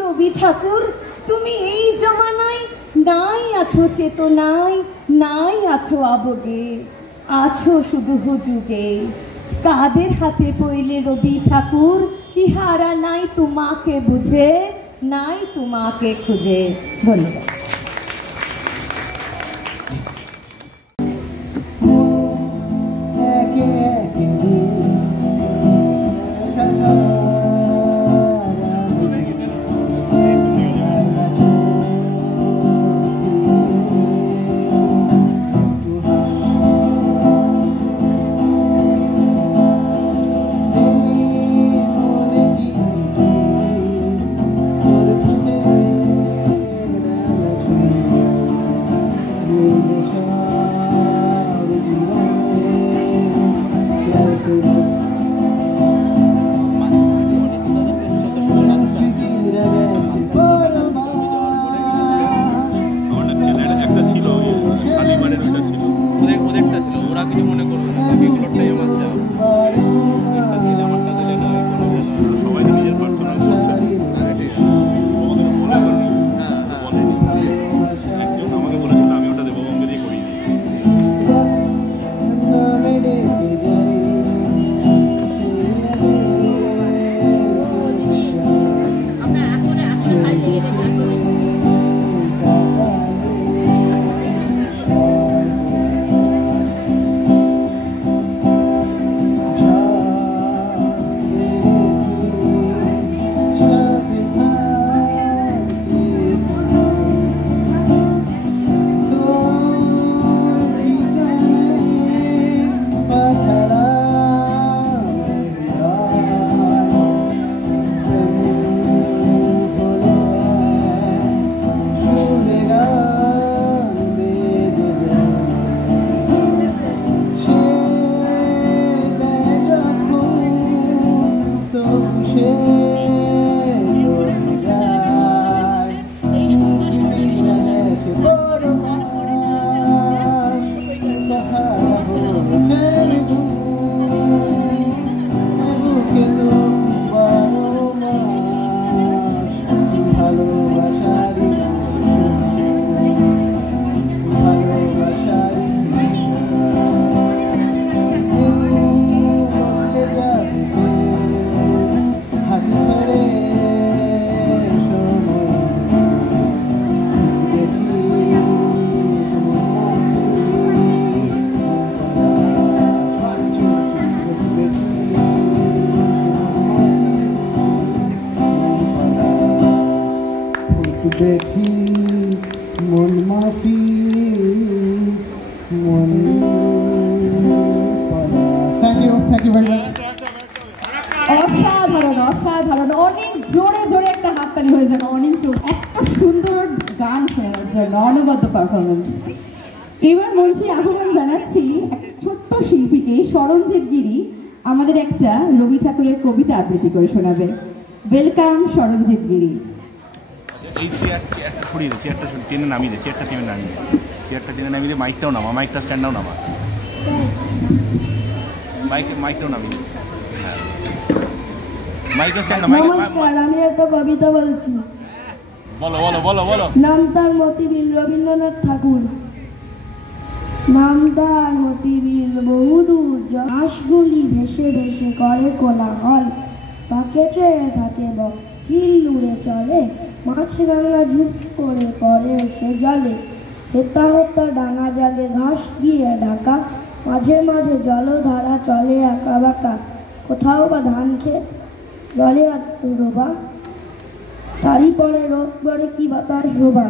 রবি ঠাকুর, তুমি এই জমানায় নাই আছো চেতনায়, নাই আছো আবগে, আছো শুধু হুজুগে। কাদের হাতে পইলে রবি ঠাকুর, ইহারা নাই তোমাকে বুঝে, নাই তোমাকে খুঁজে। ধন্যবাদ। দেখি মন মাফি মন। Thank you very much. অসাধারণ অসাধারণ, অনেক জোরে জোরে একটা হাততালি হয়ে যাবে অনেক জোরে, এত সুন্দর গান শোনার জন্য, অনবদ্য পারফরমেন্স। এবার মঞ্চে আহ্বান জানাচ্ছি এক ছোট্ট শিল্পীকে, সরঞ্জিত গিরি, আমাদের একটা রবি ঠাকুরের কবিতা আবৃত্তি করে শোনাবে। ওয়েলকাম সরঞ্জিত গিরি। এই চেয়ারটা সরিয়ে দে, চেয়ারটা টেনে নামিয়ে দে, চেয়ারটা টেনে নামিয়ে দে, চেয়ারটা টেনে নামিয়ে দে, মাইকটাও নামা, মাইকটা স্ট্যান্ডটাও নামা, মাইকটাও নামিয়ে দে, হ্যাঁ মাইকটা স্ট্যান্ড নামা। নমস্কার, আমি একটা কবিতা বলছি। বলো বলো বলো বলো। নাম তার মতিবিল, রবীন্দ্রনাথ ঠাকুর। নাম তার মতিবিল, বহুদূর হাঁসগুলি ভেসে ভেসে করে কোলাহল, পাকে চেয়ে থাকে বক, চিল উড়ে চলে, মাছ রাঙা ঝুপ করে পরে এসে জলে, হেতা হত্যা ডাঙা জাগে ঘাস দিয়ে ঢাকা, মাঝে মাঝে জলধারা চলে আঁকা বাঁকা, কোথাও বা ধান ক্ষেত জলে আর ডোবা, তারই পরে রোদ পরে কি বাতাস শোভা,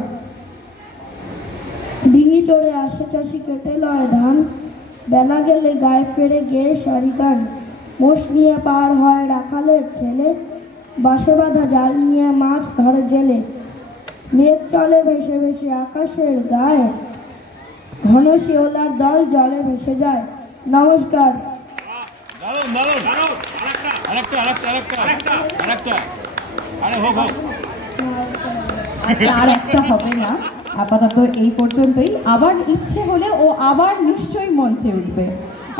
ডিঙি চড়ে আসে চাষি কেটে লয় ধান, বেলা গেলে গায়ে ফেরে গেয়ে শাড়ি গান, মোষ নিয়ে পার হয় রাখালের ছেলে, বাঁশে বাঁধা জাল নিয়ে মাছ ধরে জেলে, মেঘ চলে ভেসে ভেসে আকাশের গায়ে, ঘন শিওলার দল জলে ভেসে যায়। নমস্কার। আর একটা হবে না, আপাতত এই পর্যন্তই। আবার ইচ্ছে হলে ও আবার নিশ্চয়ই মঞ্চে উঠবে।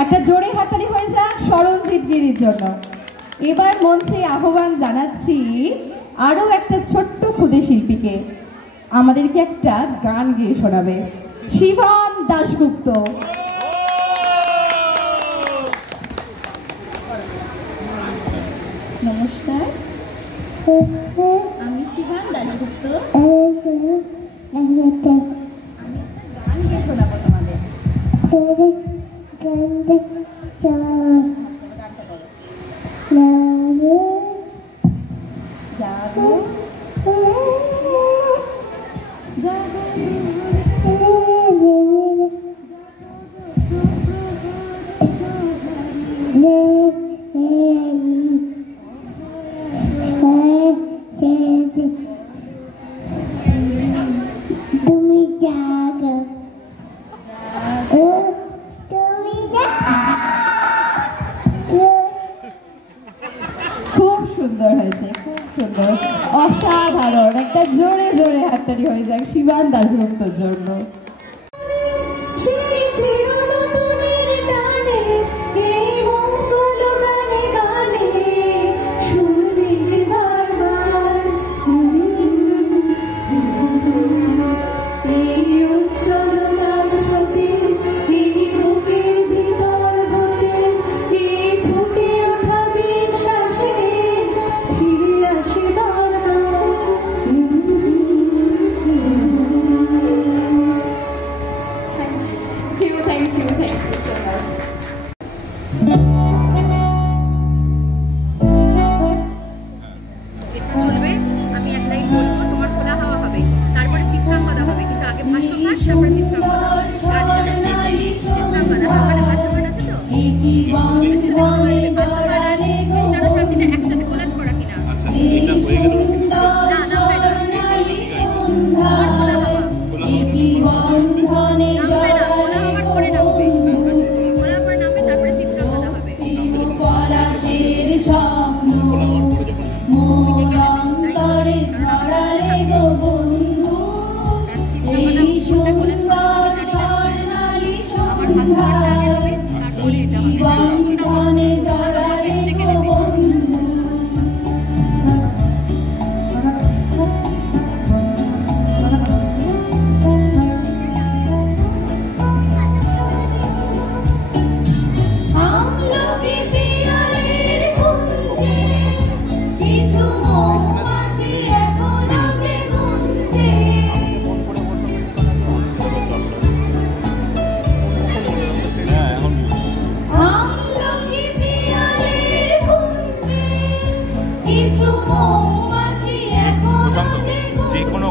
একটা জোরে হাততালি হয়ে যাক শরণজিৎ গিরির জন্য। এবার মঞ্চে আহ্বান জানাচ্ছি আরও একটা ছোট্ট ক্ষুদে শিল্পীকে, আমাদেরকে একটা গান গেয়ে শোনাবে, শিবান দাশগুপ্ত। নমস্কার, আমি শিবান দাশগুপ্ত। আমি একটা গান গেয়ে শোনাবো তোমাদের। জাগো তুমি জাগো, তুমি খুব সুন্দর হয়েছে, খুব সুন্দর, অসাধারণ। একটা জোরে জোরে হাততালি হয়ে যাক শিবান দাশগুপ্তর জন্য।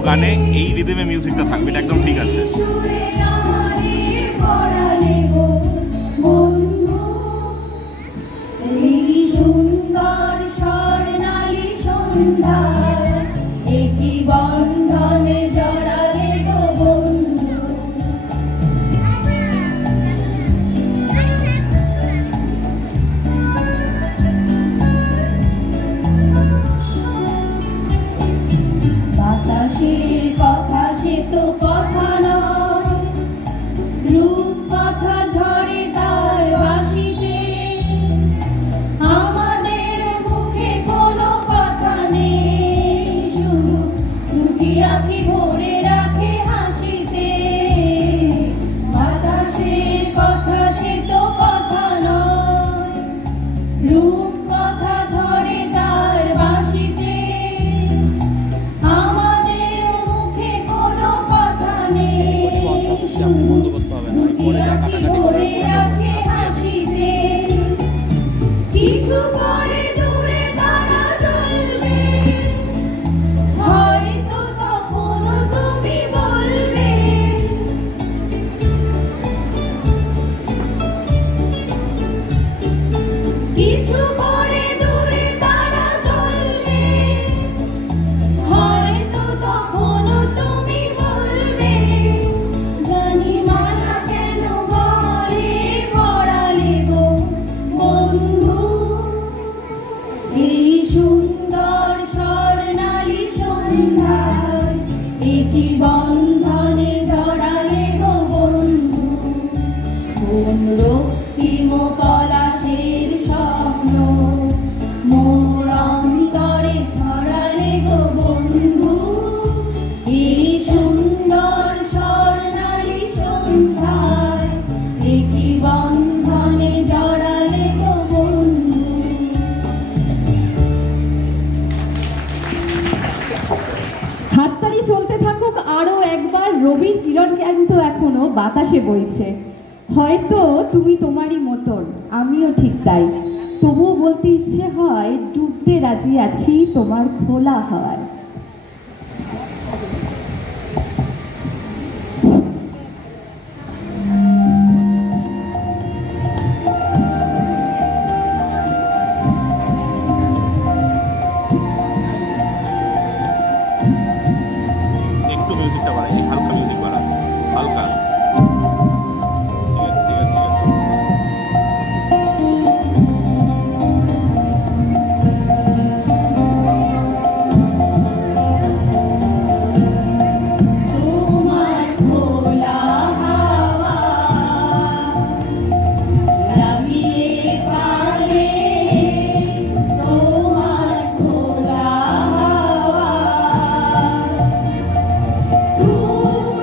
গানে এই রিদমে মিউজিকটা থাকবে, এটা একদম ঠিক আছে। কিছু পরে দূরে তারা চলবে। রবির কিরণ কিন্তু এখনো বাতাসে বইছে। হয়তো তুমি তোমারই মতন, আমিও ঠিক তাই। তবুও বলতে ইচ্ছে হয়, ডুবতে রাজি আছি তোমার খোলা হয়। একটু মিউজিকটা বাড়াই, হালকা মিউজিক বাড়া, হালকা। Ooh.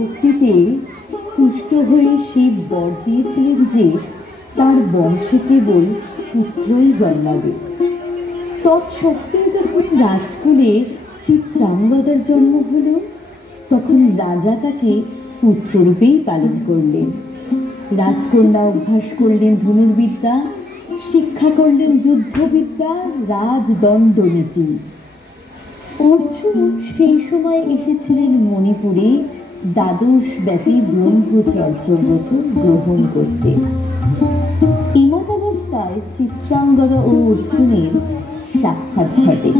ভক্তিতে তুষ্ট হয়ে শিব বর দিয়েছিলেন যে তার বংশে কেবল পুত্রই জন্মাবে। তৎসত্ত্বেও যখন রাজকুলে চিত্রাঙ্গদার জন্ম হল, তখন রাজা তাকে পুত্ররূপেই পালন করলেন। রাজকন্যা অভ্যাস করলেন ধনুর্বিদ্যা, শিক্ষা করলেন যুদ্ধবিদ্যা, রাজদণ্ডনীতি। অর্জুন সেই সময় এসেছিলেন মণিপুরে দ্বাদশ ব্যাপী ব্রহ্মচর্য ব্রত গ্রহণ করতে। এমতাবস্থায় চিত্রাঙ্গদা ও অর্জুনের সাক্ষাৎ ঘটে।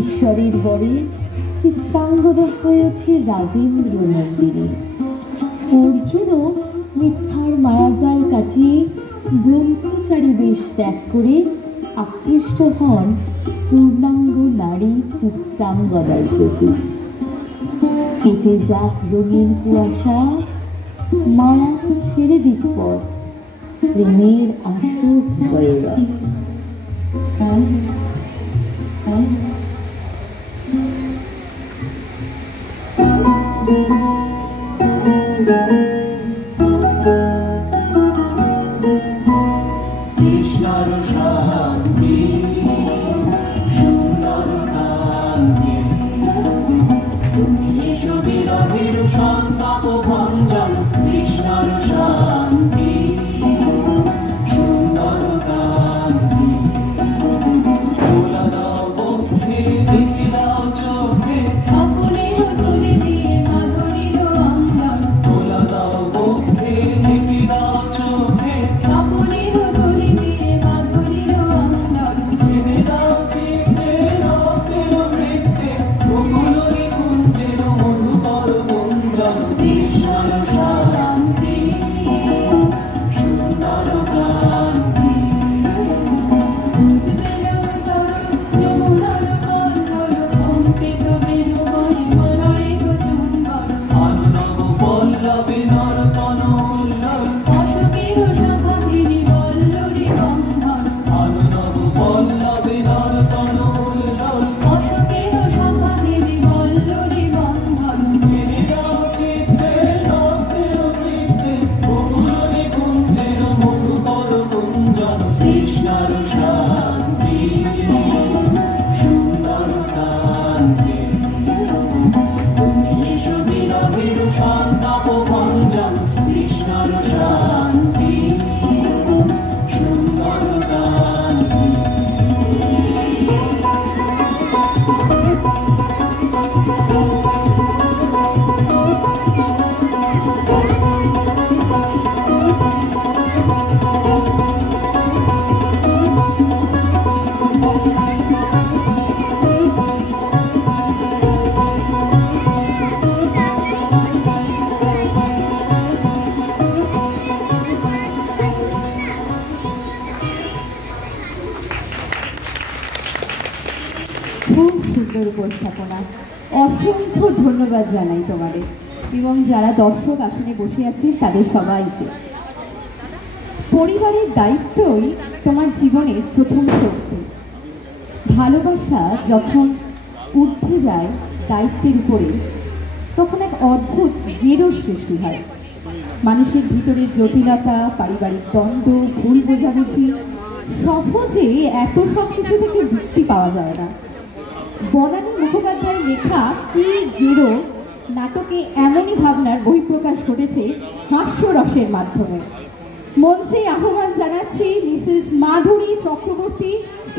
ঈশ্বরের বরে চিত্রাঙ্গদা হয়ে ওঠে রাজেন্দ্র নন্দিনী। অর্জুনও মিথ্যার মায়াজাল কাটিয়ে ব্রহ্মচারী বেশ ত্যাগ করে আকৃষ্ট হন পূর্ণাঙ্গ নারী চিত্রাঙ্গদার প্রতি। কেটে যাক রঙিন কুয়াশা, মায়া ছেড়ে দিক পথ, প্রেমের আসুক জয়রথ। উপস্থাপনা, অসংখ্য ধন্যবাদ জানাই তোমাদের এবং যারা দর্শক আসনে বসে আছে তাদের সবাইকে। পরিবারের দায়িত্বই তোমার জীবনের প্রথম শক্তি। ভালোবাসা যখন উঠে যায় দায়িত্বের উপরে, তখন এক অদ্ভুত গেরো সৃষ্টি হয়। মানুষের ভিতরে জটিলতা, পারিবারিক দ্বন্দ্ব, ভুল বোঝাবুঝি, সহজে এত সব কিছু থেকে মুক্তি পাওয়া যায় না। বনানী মুখোপাধ্যায়ের লেখা কি গেরো নাটকে এমনই ভাবনার বহিঃপ্রকাশ ঘটেছে হাস্যরসের মাধ্যমে। মঞ্চে আহ্বান জানাচ্ছি মিসেস মাধুরী চক্রবর্তী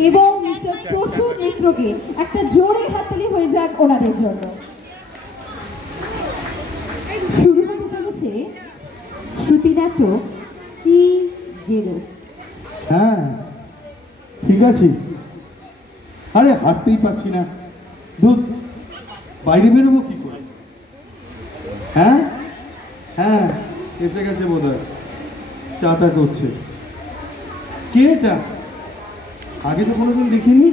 এবং মিস্টার প্রসূন মিত্রকে। একটা জোরে হাততালি হয়ে যাক ওনাদের জন্য। শুরু হতে চলেছে শ্রুতি নাটক কি গেরো। হ্যাঁ ঠিক আছে। আরে হাঁটতেই পাচ্ছি না, দুধ বাইরে বেরোবো কি করে? হ্যাঁ হ্যাঁ এসে গেছে বোধ হয়, চাটা করছে। কে এটা? আগে তো কোনোদিন দেখিনি।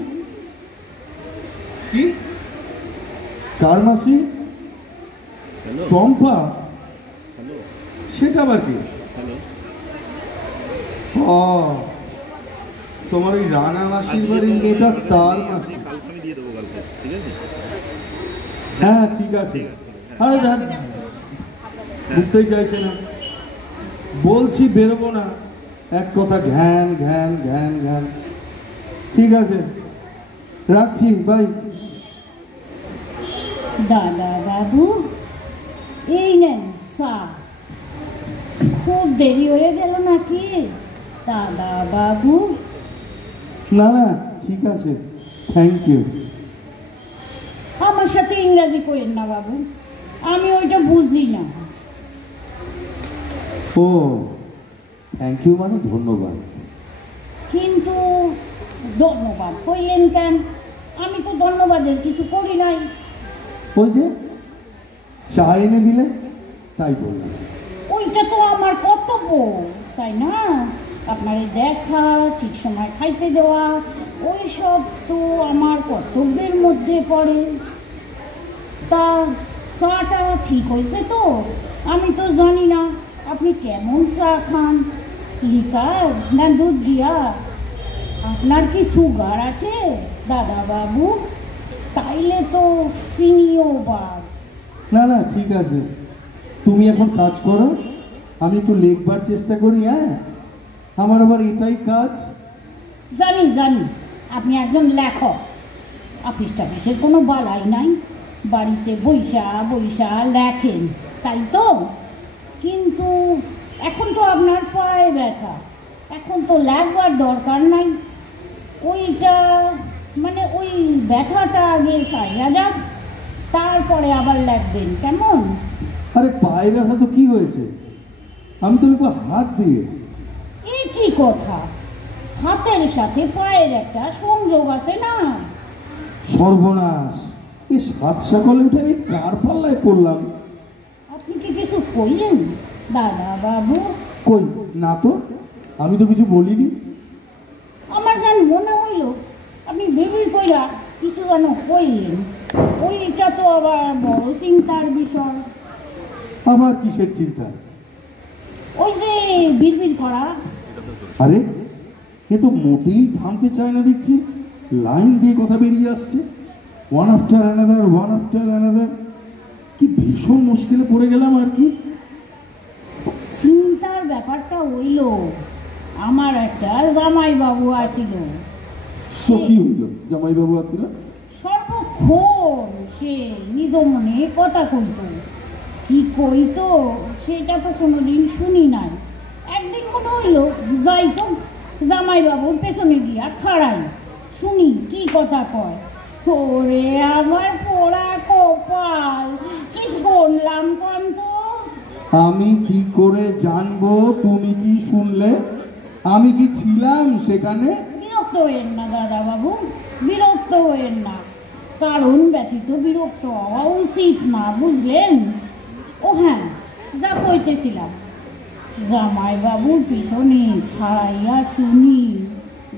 কি কার মাসি? চম্পা? সেটা আবার কি? ও তোমার ওই রানা মাসির বাড়ির মেয়েটা তার মাসি। হ্যাঁ ঠিক আছে। আরে বুঝতেই চাইছে না। বলছি বেরোবো না, এক কথা ঘ্যান ঘ্যান ঘ্যান ঘ্যান। ঠিক আছে, রাখছি, বাই। দাদা বাবু, এই নেন চা। খুব দেরি হয়ে গেল নাকি দাদা বাবু? না না, ঠিক আছে, থ্যাংক ইউ। আমার সাথে ইংরাজি করেন না বাবু, আমি ওইটা বুঝি না। ও, থ্যাংক ইউ মানে ধন্যবাদ। কিন্তু ধন্যবাদ কইলেন কেন? আমি তো ধন্যবাদের কিছু করি নাই। ওই যে চা এনে দিলে তাই বললাম। ওইটা তো আমার কর্তব্য, তাই না? আপনারে দেখা, ঠিক সময় খাইতে দেওয়া, ওই সব তো আমার কর্তব্যের মধ্যে পড়ে। তা চাটা ঠিক হয়েছে তো? আমি তো জানি না আপনি কেমন চা খান, লিকার না দুধ দিয়া? আপনার কি সুগার আছে দাদা বাবু? তাইলে তো চিনিও বাদ। না না, ঠিক আছে, তুমি এখন কাজ করো, আমি একটু লেখবার চেষ্টা করি। হ্যাঁ, আমার আবার এটাই কাজ। জানি জানি, আপনি একজন লেখক, অফিস টাফিসের কোনো বালাই নাই, বাড়িতে বইসা বইসা লেখেন, তাই তো? কিন্তু এখন তো আপনার পায়ে ব্যথা, এখন তো লেখবার দরকার নাই। ওইটা মানে ওই ব্যথাটা আগে সারিয়া যাক, তারপরে আবার লেখবেন, কেমন? আরে পায়ে ব্যথা তো কি হয়েছে, আমি তো লিখবো হাত দিয়ে। এ কি কথা? হাতের সাথে পায়ের একটা সংযোগ আছে না? সর্বনাশ, এই সাত সকালে উঠে আমি কার পাল্লায় পড়লাম? আপনি কি কিছু কইলেন দাদা বাবু? কই না তো, আমি তো কিছু বলিনি। আমার যেন মনে হইল আপনি বেবির কইরা কিছু যেন কইলেন। ওইটা তো আবার বড় চিন্তার বিষয়। আবার কিসের চিন্তা? ওই যে বিড়বিড় করা। আরে এ তো মোটেই থামতে চায় না দেখছি, লাইন দিয়ে কথা বেরিয়ে আসছে, one after another, one after another. কি ভীষণ মুশকিলে পড়ে গেলাম আর কি। চিন্তার ব্যাপারটা হইল, আমার একটা জামাই বাবু আসিল। তো কি হইল? জামাই বাবু আসিল? সর্বক্ষণ সে নিজ মনে কথা কইত। কি কইত সেটা তো কোনোদিন শুনি নাই। একদিন মনে হইল যাই তো জামাই বাবুর পেছনে গিয়া খাড়াই, শুনি কি কথা কয়। ওরে আমার পোড়া কপাল, কি শুনলাম কোন তো? আমি কি করে জানবো তুমি কি শুনলে? আমি কি ছিলাম সেখানে? বিরক্ত হইেন না দাদা বাবু, বিরক্ত হইেন না। কারণ ব্যতীত বিরক্ত হওয়া উচিত না, বুঝলেন? ও হ্যাঁ, যা কইতেছিলাম, জামাই বাবুর পিছনে খাড়াইয়া শুনি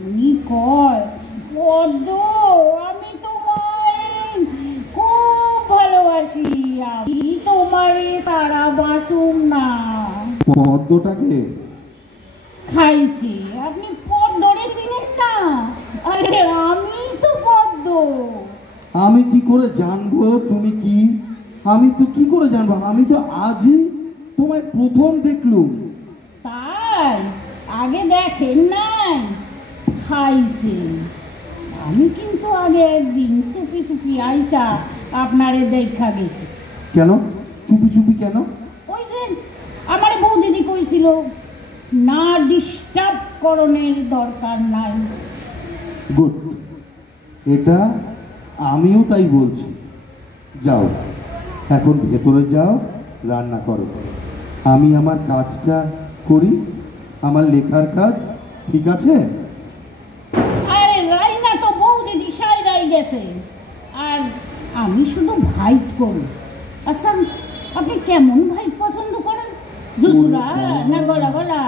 উনি কয়, পদ্ম আমি তোমায় খুব ভালোবাসি, আমি তোমারে সারা বাসুম না। পদ্মটাকে খাইছি, আপনি পদ্মরে চিনেন না? আরে আমি তো পদ্ম। আমি কি করে জানবো তুমি কি? আমি তো কি করে জানবো? আমি তো আজই তোমায় প্রথম দেখলুম। তাই আগে দেখেন নাই? খাইছে। আমি কিন্তু আগে একদিন চুপি চুপি আইসা আপনারে দেখা গেছি। কেন চুপি চুপি কেন? ওই যে আমার বৌদিদি কইছিল না ডিস্টার্ব করণের দরকার নাই। গুড, এটা আমিও তাই বলছি। যাও এখন ভেতরে যাও, রান্না করো, আমি আমার কাজটা করি, আমার লেখার কাজ। ঠিক আছে? আরে রাইনা তো বৌদিদি সাইরাই গেছে, আর আমি শুধু ভাইট করি। আচ্ছা, আপনি কেমন ভাইট পছন্দ করেন? জুজুরা না গলা গলা?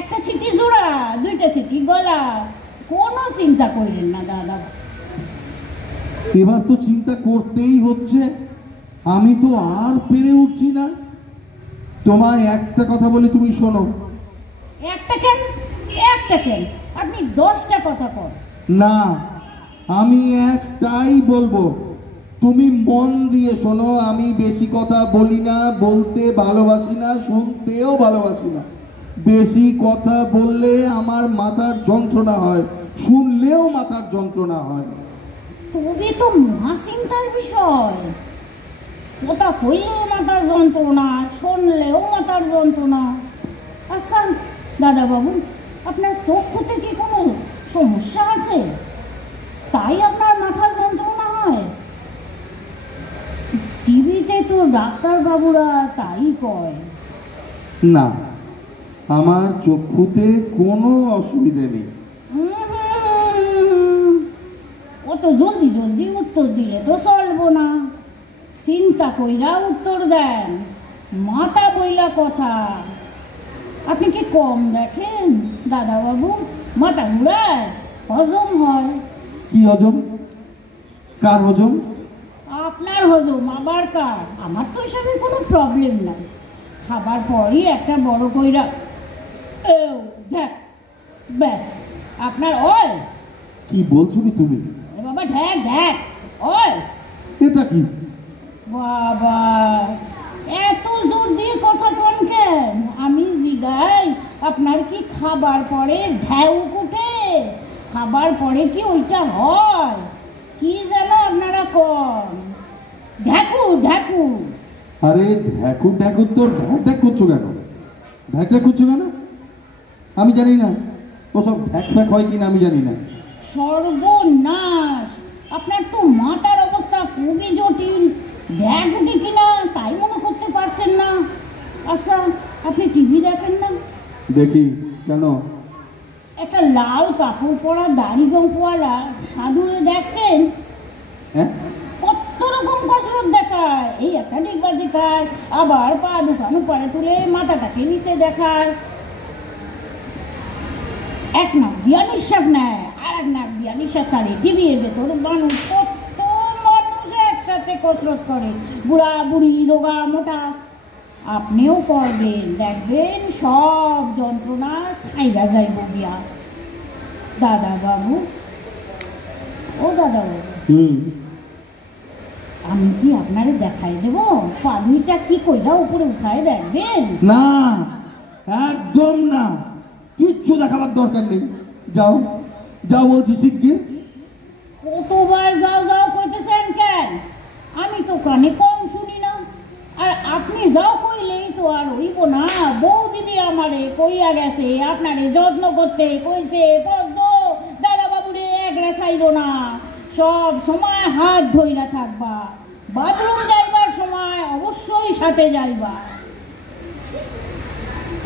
একটা ছিটি জোড়া, দুইটা ছিটি গলা? কোনো চিন্তা করেন না দাদা। এবার তো চিন্তা করতেই হচ্ছে, আমি তো আর পেরে উঠছি না। তোমায় একটা কথা বলি, তুমি শোনো। একটা কেন? একটা কেন? আপনি 10টা কথা কর। না, আমি একটাই বলবো। তুমি মন দিয়ে শোনো, আমি বেশি কথা বলি না, বলতে ভালোবাসি না, শুনতেও ভালোবাসি না। বেশি কথা বললে আমার মাথার যন্ত্রণা হয়, শুনলেও মাথার যন্ত্রণা হয়। তবে তো মহাচিন্তার বিষয়। ওটা কইলেও মাথার যন্ত্রণা, শুনলেও মাথার যন্ত্রণা। আচ্ছা দাদা বাবু, আপনার চক্ষুতে কি কোনো সমস্যা আছে তাই আপনার মাথার যন্ত্রণা হয়? টিভিতে তো ডাক্তার বাবুরা তাই কয়। না, আমার চক্ষুতে কোনো অসুবিধে নেই। অত জলদি জলদি উত্তর দিলে তো চলবো না, চিন্তা কইরা উত্তর দেন, মাথা বইলা কথা। আপনি কি কম দেখেন দাদা বাবু? মাথা ঘুরায়, হজম হয়। কি হজম? কার হজম? আপনার হজম, আবার কার? আমার তো এসবে কোনো প্রবলেম নাই। খাবার পরই একটা বড় কইরা দেখ, ব্যাস আপনার অয়। কি বলছো কি তুমি? বাবা ঢ্যাক ঢ্যাক অয়। এটা কি বাবা, এত জোর দিয়ে কথা কোন কেন? আমি জিগাই আপনার কি খাবার পরে ঢ্যাউ উঠে? খাবার পরে কি ওইটা হয়? কি যেন আপনারা কন, ঢ্যাকু ঢ্যাকু। আরে ঢ্যাকুর ঢ্যাকুর তো ঢ্যাক ঢ্যাক করছো কেন? ঢ্যাক ঢ্যাক করছো কেন? আমি জানি না ওসব ঢ্যাক ফ্যাক হয় কিনা, আমি জানি না। সর্বনাশ, আপনার তো মাথার অবস্থা খুবই জটিল। ঢ্যাক উঠে কিনা তাই মনে করতে পারছেন না। আচ্ছা, আপনি টিভি দেখেন না? দেখি। কেন? একটা লাল কাপড় পরা দাড়ি গোঁফওয়ালা সাধুরে দেখছেন? কত রকম কসরত দেখায়। এই একটা ডিগবাজি খায়, আবার পা দুখানো পরে তুলে মাথাটাকে নিচে দেখায়। এক নাক দিয়া নিঃশ্বাস নেয়, আর এক নাক দিয়া নিঃশ্বাস ছাড়ে। টিভির ভেতর মানুষ, কত মানুষ একসাথে কসরত করে, বুড়া বুড়ি, রোগা মোটা। আপনিও করবেন, দেখবেন সব যন্ত্রণা সাইরা যাইব গিয়া। দাদা বাবু, ও দাদা বাবু, আমি কি আপনারে দেখাই দেব? পা দুইটা কি কইরা উপরে উঠায় দেখবেন? না, একদম না, কিচ্ছু দেখাবার দরকার নেই। যাও যাও বলছি শিগগির। কতবার যাও যাও কইতেছেন কেন? আমি তো কানে কম শুনি না। আর আপনি যাও কইলেই তো আর হইব না। বউ দিদি আমারে কইয়া গেছে আপনারে যত্ন করতে, কইছে পদ্ম দাদা বাবুরে একরা ছাইরো না, সব সময় হাত ধইরা থাকবা, বাথরুম যাইবার সময় অবশ্যই সাথে যাইবা।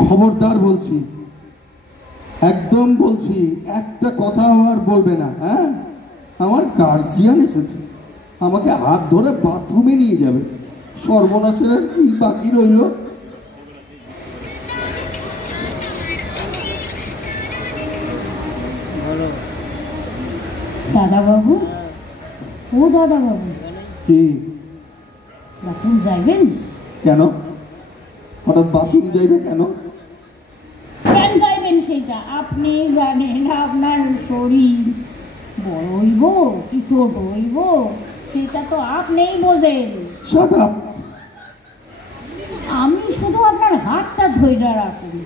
খবরদার বলছি, একদম বলছি, একটা কথা আর বলবে না। হ্যাঁ, আমার গার্জিয়ান এসেছে, আমাকে হাত ধরে বাথরুমে নিয়ে যাবে। সর্বনাশের আর কি বাকি রইল? দাদা বাবু, ও দাদা বাবু, কি বাথরুম যাইবেন? কেন? হঠাৎ বাথরুম যাইবে কেন? কেন যাইবেন সেটা আপনি জানেন। আপনার শরীর বড় হইব কি ছোট হইব সেটা তো আপনিই বোঝেন। Shut up. আমি শুধু আপনার হাতটা ধইরা রাখুন।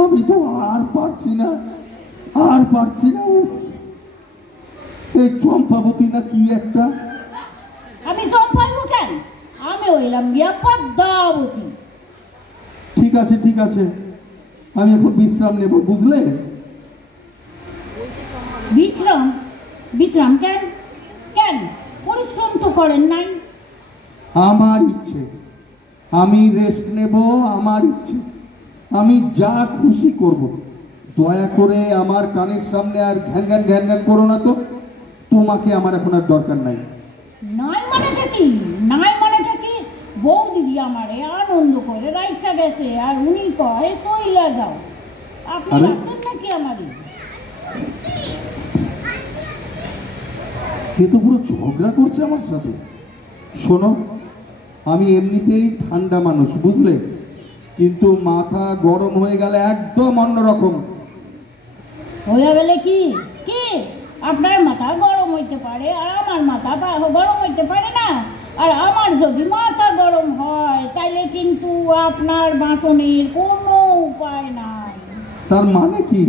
আমি তো আর পারছি না, আর পারছি না। এই চম্পাবতী না কি একটা। আমি চম্পাইব কেন? আমি হইলাম গিয়া পদ্মাবতী। ঠিক আছে ঠিক আছে, আমি এখন বিশ্রাম নেব, বুঝলে? বিশ্রাম? বিশ্রাম কেন? কেন? পরিশ্রম তো করেন নাই। আমার ইচ্ছে, আমি রেস্ট নেব, আমার ইচ্ছে, আমি যা খুশি করব। দয়া করে আমার কানের সামনে আর ঘ্যান ঘ্যান ঘ্যান ঘ্যান করো না তো। তোমাকে আমার এখন আর দরকার নাই। নাই মানেটা কি? নাই মানেটা কি? বউ দিদি আমারে আনন্দ করে রাইখা গেছে আর উনি কয় চইলা যাও। আপনি রাখছেন নাকি আমারে? এ তো পুরো ঝগড়া করছে আমার সাথে। শোনো, আমি এমনিতেই ঠান্ডা মানুষ, বুঝলে, কিন্তু মাথা গরম হয়ে গেলে একদম অন্যরকম হয়ে গেলে। কি কি আপনার মাথা গরম হইতে পারে আর আমার মাথা গরম হইতে পারে না। আর আমার যদি মাথা গরম হয় তাইলে কিন্তু আপনার বাঁচনের কোনো উপায় নাই। তার মানে কি?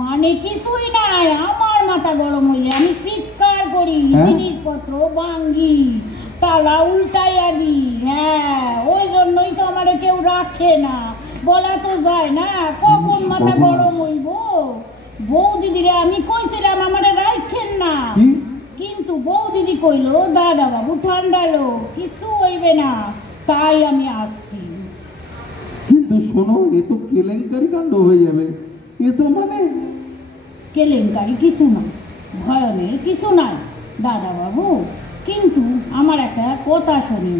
মানে কিছুই নাই। আমার মাথা গরম হইলে আমি চিৎকার করি, জিনিসপত্র ভাঙ্গি, তালা উল্টাই আনি। হ্যাঁ, ওই জন্যই তো আমার কেউ রাখে না। বলা তো যায় না কখন মাথা গরম হইব। বউ দিদিরে আমি কইছিলাম আমারে রাখেন না, কিন্তু বউ দিদি কইলো দাদা বাবু ঠান্ডা লোক, কিছু হইবে না, তাই আমি আসছি। কিন্তু শোনো, এ তো কেলেঙ্কারি কাণ্ড হয়ে যাবে। এ তো মানে কেলেঙ্কারি কিছু না, ভয়নের কিছু নাই দাদা বাবু। কিন্তু আমার একটা কথা শুনি,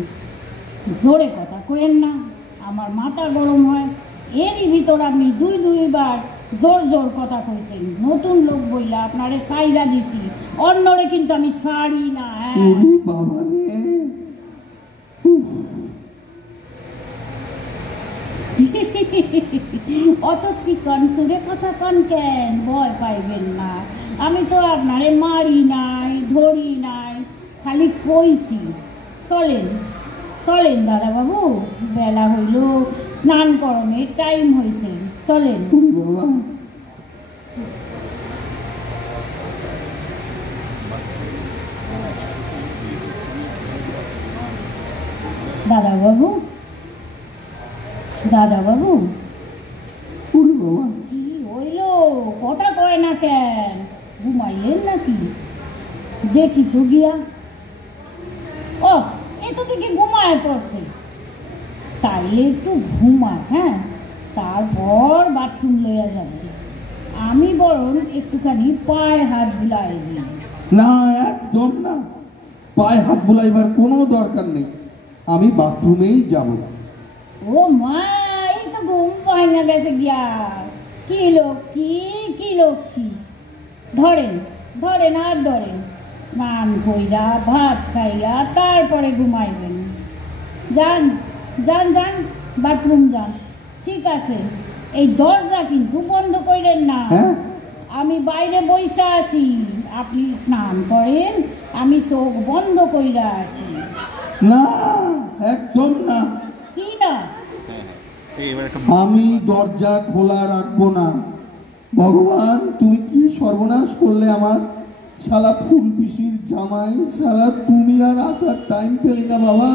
জোরে কথা কইেন না, আমার মাথা গরম হয়। এরই ভিতর আপনি দুইবার জোর জোর কথা কইছেন। নতুন লোক বইলা আপনারে সাইরা দিছি, অন্যরে কিন্তু আমি ছাড়ি না। বাবা রে, অত চিকন সুরে কথা কন কেন? ভয় পাইবেন না, আমি তো আপনারে মারি নাই, ধরি নাই, খালি কইছি। চলেন চলেন দাদা বাবু, বেলা হইল, স্নান করণের টাইম হয়েছে, চলেন। দাদা বাবু, দাদা বাবু, কি হইল? কথা কয় না কেন? ঘুমাইলেন নাকি? দেখি তো গিয়া। ও, এ তো দেখি ঘুমায় পড়ছে। তাইলে একটু ঘুমায়, হ্যাঁ, তারপর বাথরুম লইয়া যাবে। আমি বরং একটুখানি পায়ে হাত বুলাই দিই। না, একদম না, পায়ে হাত বুলাইবার কোনো দরকার নেই, আমি বাথরুমেই যাব। ও মা, এই তো ঘুম ভাঙা গেছে গিয়া। কি লক্ষ্মী, কি লক্ষ্মী। ধরেন ধরেন আর ধরেন, স্নান কইরা ভাত খাইয়া তারপরে ঘুমাইবেন। যান যান যান, বাথরুম যান। ঠিক আছে, এই দরজা কিন্তু বন্ধ কইরেন না। আমি বাইরে বইসা আছি, আপনি স্নান করেন, আমি চোখ বন্ধ কইরা আছি। না, একদম না। কি না? আমি দরজা খোলা রাখবো না। ভগবান, তুমি কি সর্বনাশ করলে আমার। শালা ফুল পিসির জামাই, শালা তুমি আর আসার টাইম পেলি না বাবা।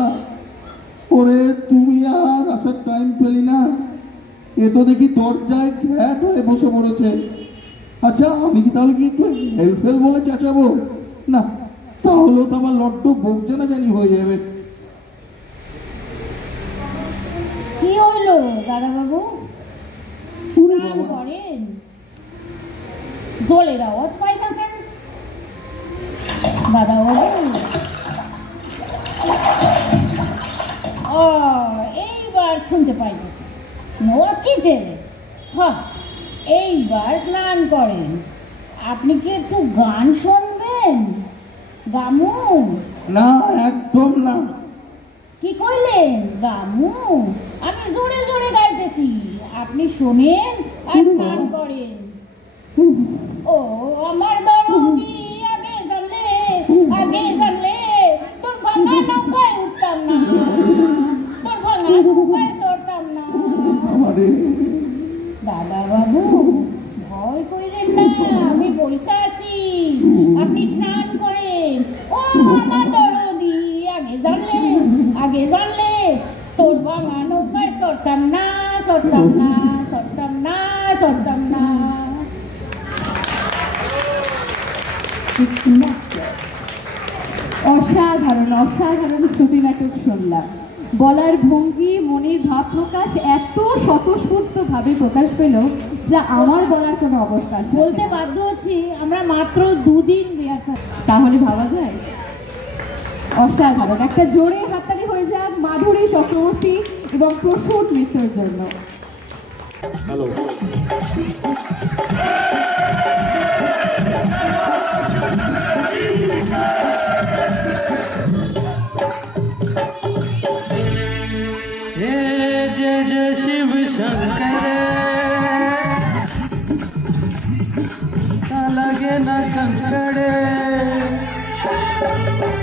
ওরে, তুমি আর আসার টাইম পেলি না। এ তো দেখি দরজায় ঘ্যাট হয়ে বসে পড়েছে। আচ্ছা, আমি কি তাহলে কি একটু হেলফেল বলে চেঁচাবো? না, তাহলেও তো আবার লট্ট বোক জানি হয়ে যাবে। কি হইল দাদা বাবু? করেন, জলের আওয়াজ পাই না কেন দাদা বাবু? ও, এইবার শুনতে পাইতেছি। নো কি ছেলে, হ্যাঁ, এইবার স্নান করেন। আপনি কি একটু গান শুনবেন? গামু? না, একদম না। কি কইলেন? গামু? আমি জোরে জোরে গাইতেছি, আপনি শোনেন আর স্নান করেন। ও আমার দরদি, আগে জানলে তোর ভাঙা নৌকায় উঠতাম না, তোর ভাঙা নৌকায় চড়তাম না। দাদা বাবু, ভয় কইলেন না, আমি বইসা আছি, আপনি স্নান করেন। ও আমার দরদি, আগে জানলে তোর ভাঙা নৌকায় চড়তাম না, চড়তাম না, চড়তাম না, চড়তাম না। অসাধারণ অসাধারণ শ্রুতি নাটক শুনলাম। বলার ভঙ্গি, মনের ভাব প্রকাশ এত স্বতঃস্ফূর্তভাবে প্রকাশ পেল যা আমার বলার কোনো অবকাশ। বলতে বাধ্য হচ্ছি, আমরা মাত্র 2 দিন রিহার্সাল। তাহলে ভাবা যায়। অসাধারণ, একটা জোরে হাততালি হয়ে যাক মাধুরী চক্রবর্তী এবং প্রসূন নৃত্যের জন্য। হ্যালো, जय जय शिव शंकर, लगे न कंकड़े,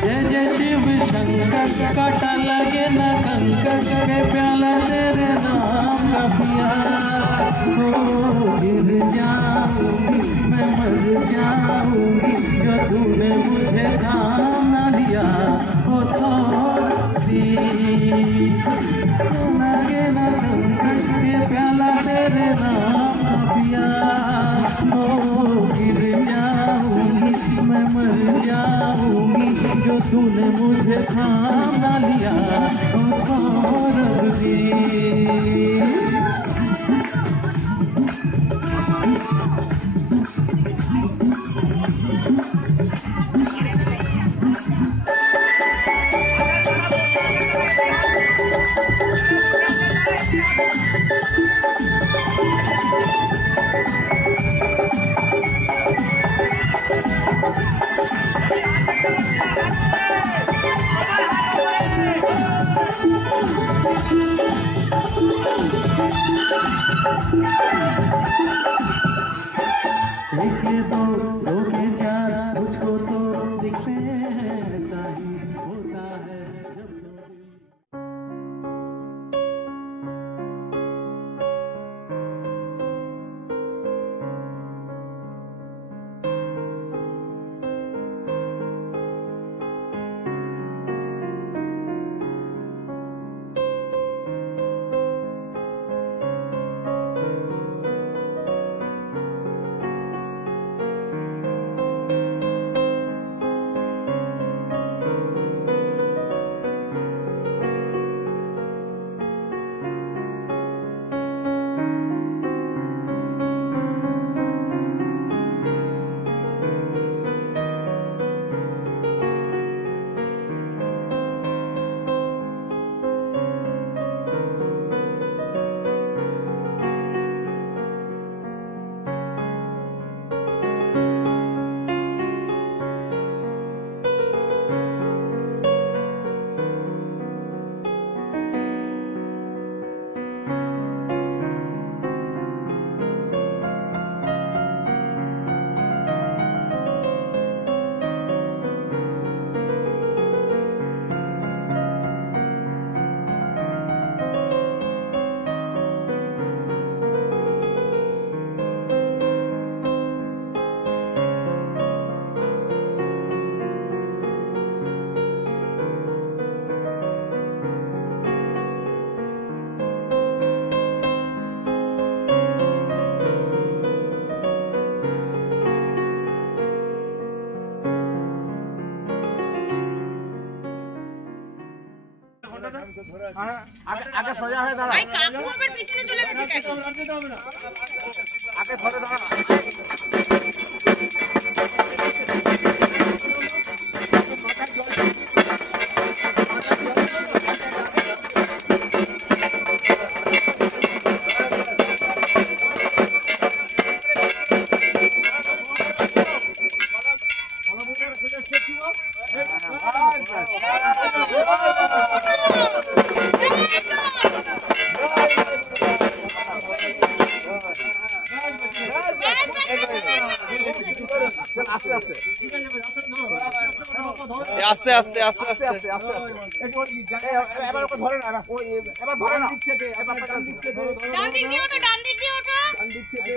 जय जय शिव शंकर काटा लगे न कंकर के प्याला तेरे नाम का पिया। ओ गिर जाऊंगी मैं मर जाऊंगी जो तूने मुझे थाम ना लिया। ओ सोती लगे न कंकर के प्याला तेरे नाम का पिया। ओ गिर जाऊंगी मैं मर जाऊंगी जो तूने मुझे थाम ना लिया। ओ सौरभ जी एक दो दो के चार मुझको तो दिखते हैं, ऐसा ही होता है जब আগে সোজা হয়ে দাঁড়াও। ভাই কাকু আবার পিছনে চলে গেছে কেন? আগে ধরে দাঁড়াও। আস্তে আস্তে আস্তে আস্তে আস্তে এবার ওকে ধরে না, এবার ধরে না, এবার ডান দিক থেকে ডান দিক দিয়ে ওঠো, ডান দিক দিয়ে ওঠো। ডান দিক থেকে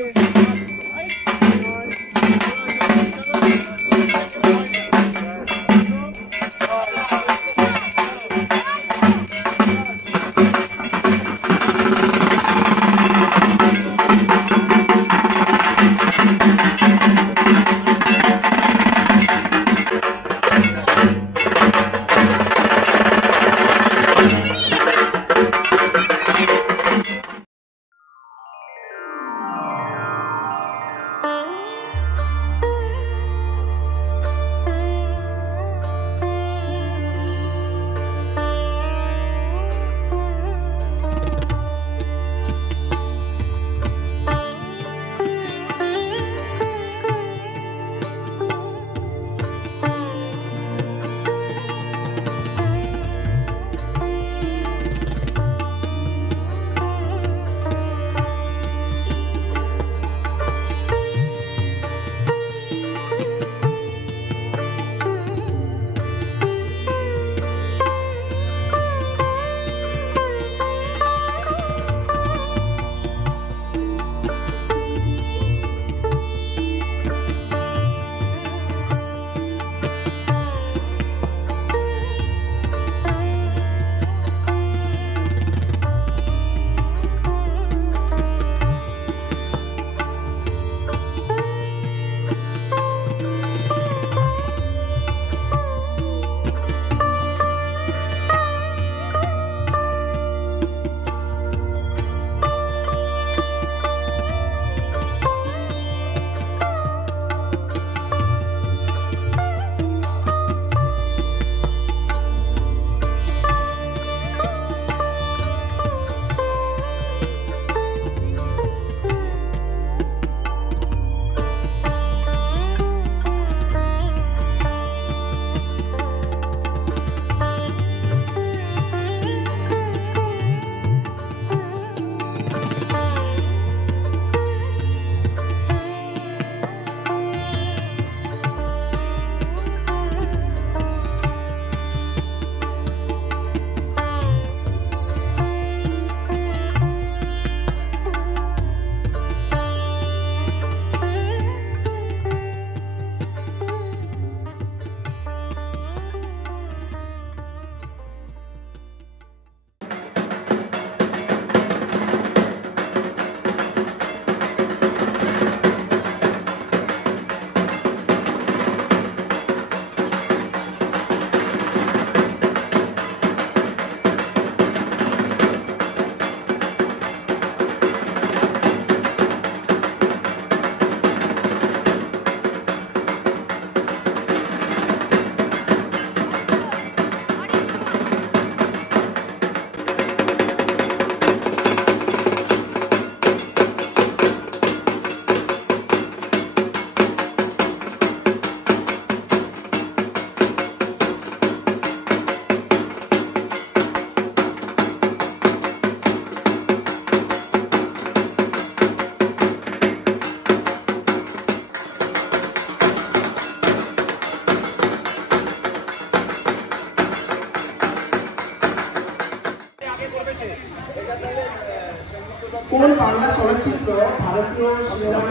কোন বাংলা চলচ্চিত্র ভারতীয় সিনেমার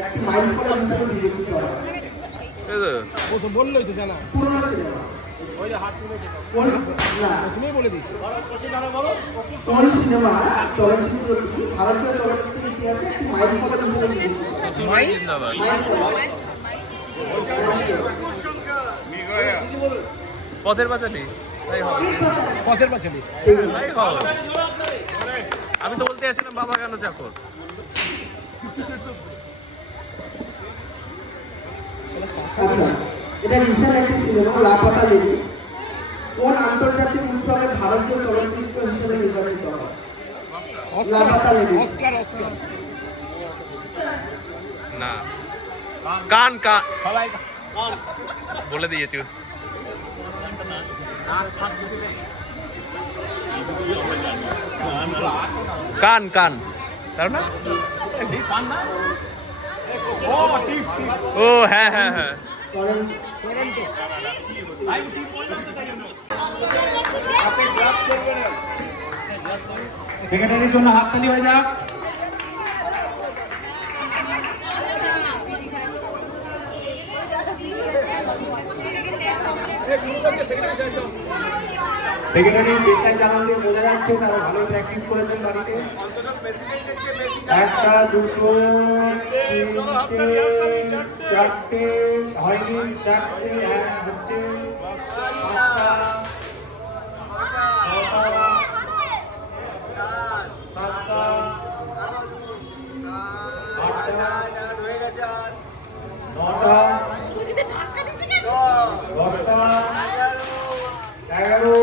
একটি মাইলফলক হিসেবে বিবেচিত হয়? বললোই তো জানা পুরনো সিনেমা। কোন সিনেমা চলচ্চিত্রটি ভারতীয় চলচ্চিত্রের ইতিহাসে একটি মাইলফলক হিসেবে বিবেচিত? পথের পাঁচালী, তাই হবে পথের পাঁচালী, তাই হবে। আমি তো বলতে চাচ্ছিলাম বাবা কেন চাকর। আচ্ছা, এটা রিসেন্ট একটি সিনেমা লাপাতা লেডি কোন আন্তর্জাতিক উৎসবে ভারতীয় চলচ্চিত্র হিসেবে নির্বাচিত হয়? লাপাতা লেডি। অস্কার অস্কার না, কান কান সবাই বলে দিয়েছি। কান কান তার না? ও হ্যাঁ হ্যাঁ হ্যাঁ। সেক্রেটারির জন্য হাততালি হয়ে যাক। সেক্রেটারি দেশটাই জানান দিয়ে বোঝা যাচ্ছে তারা ভালোই প্র্যাকটিস করেছেন বাড়িতে। একটা দুটো তিনটে চারটে হয়নি, চারটে হচ্ছে পাঁচটা সাতটা আটটা নটা 10টা 11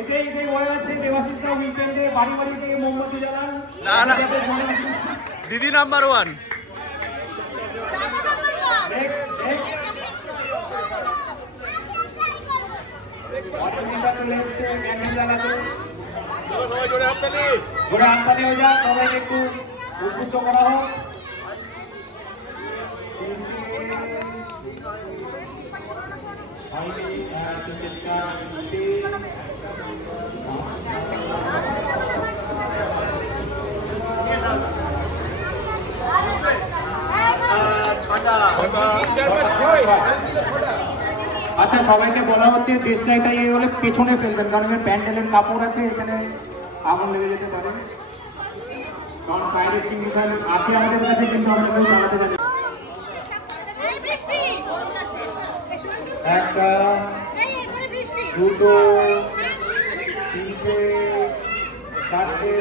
এতেই বলা যাচ্ছে দেবাশিসটা উইকেন্ডে বাড়ি বাড়ি থেকে মোমবাতি জ্বালান। না না দিদি নাম্বার 1। জোরে হাততালি হয়ে যাক, সবাইকে একটু উদ্বুদ্ধ করা হোক। আচ্ছা, সবাইকে বলা হচ্ছে দেশলাইটা এই হলে পেছনে ফেলবেন, কারণ এখানে প্যান্ডেলের কাপড় আছে, এখানে আগুন লেগে যেতে পারে। কারণ ফায়ার এক্সটিংগুইশার আছে আমাদের কাছে, কিন্তু আমরা কেউ চালাতে জানি। একটা দুটো তিনটে চারটে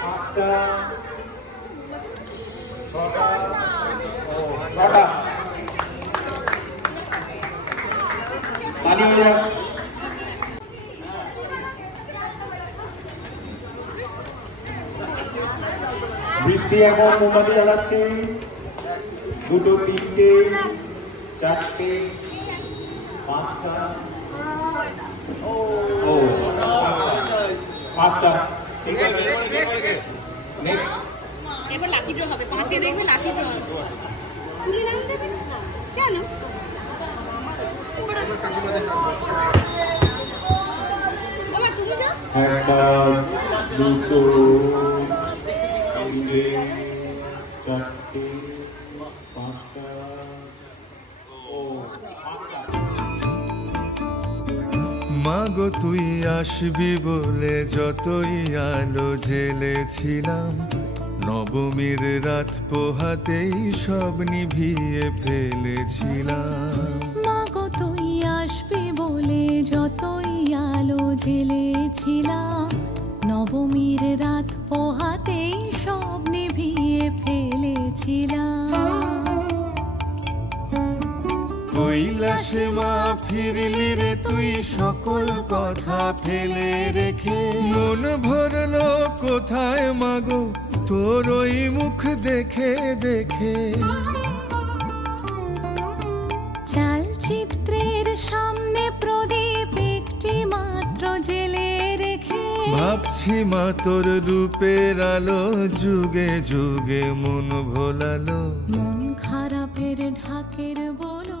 পাঁচটা ছটা পানি হয়ে যাক। বৃষ্টি এখন মোমবাতি জ্বালাচ্ছে। দুটো তিনটে চারটে পাঁচটা ও পাঁচটা। ঠিক আছে, নেক্সট এবার লাকি ড্র হবে, 5-এ দেখবে লাকি ড্র হবে। তুমি নাম দেবে না কেন? বাবা তুমি যাও। একটা দুটো তিনটে চারটে পাঁচটা ও পাঁচটা। মাগো তুই আসবি বলে যতই আলো জ্বেলেছিলাম, নবমীর রাত পোহাতেই সব নিভিয়ে ফেলেছিলাম। মাগো তুই আসবি বলে যতই আলো জ্বেলেছিলাম, নবমীর রাত পোহাতেই সব নিভিয়ে ফেলেছিলাম। কৈলাসে মা ফিরলি রে তুই সকল কথা ফেলে রেখে, মন ভরলো কোথায় মাগো তোর ওই মুখ দেখে দেখে। চালচিত্রের সামনে প্রদীপ একটি মাত্র জেলে রেখে, ভাবছি মা তোর রূপের আলো যুগে যুগে মন ভোলালো। মন খারাপের ঢাকের বলো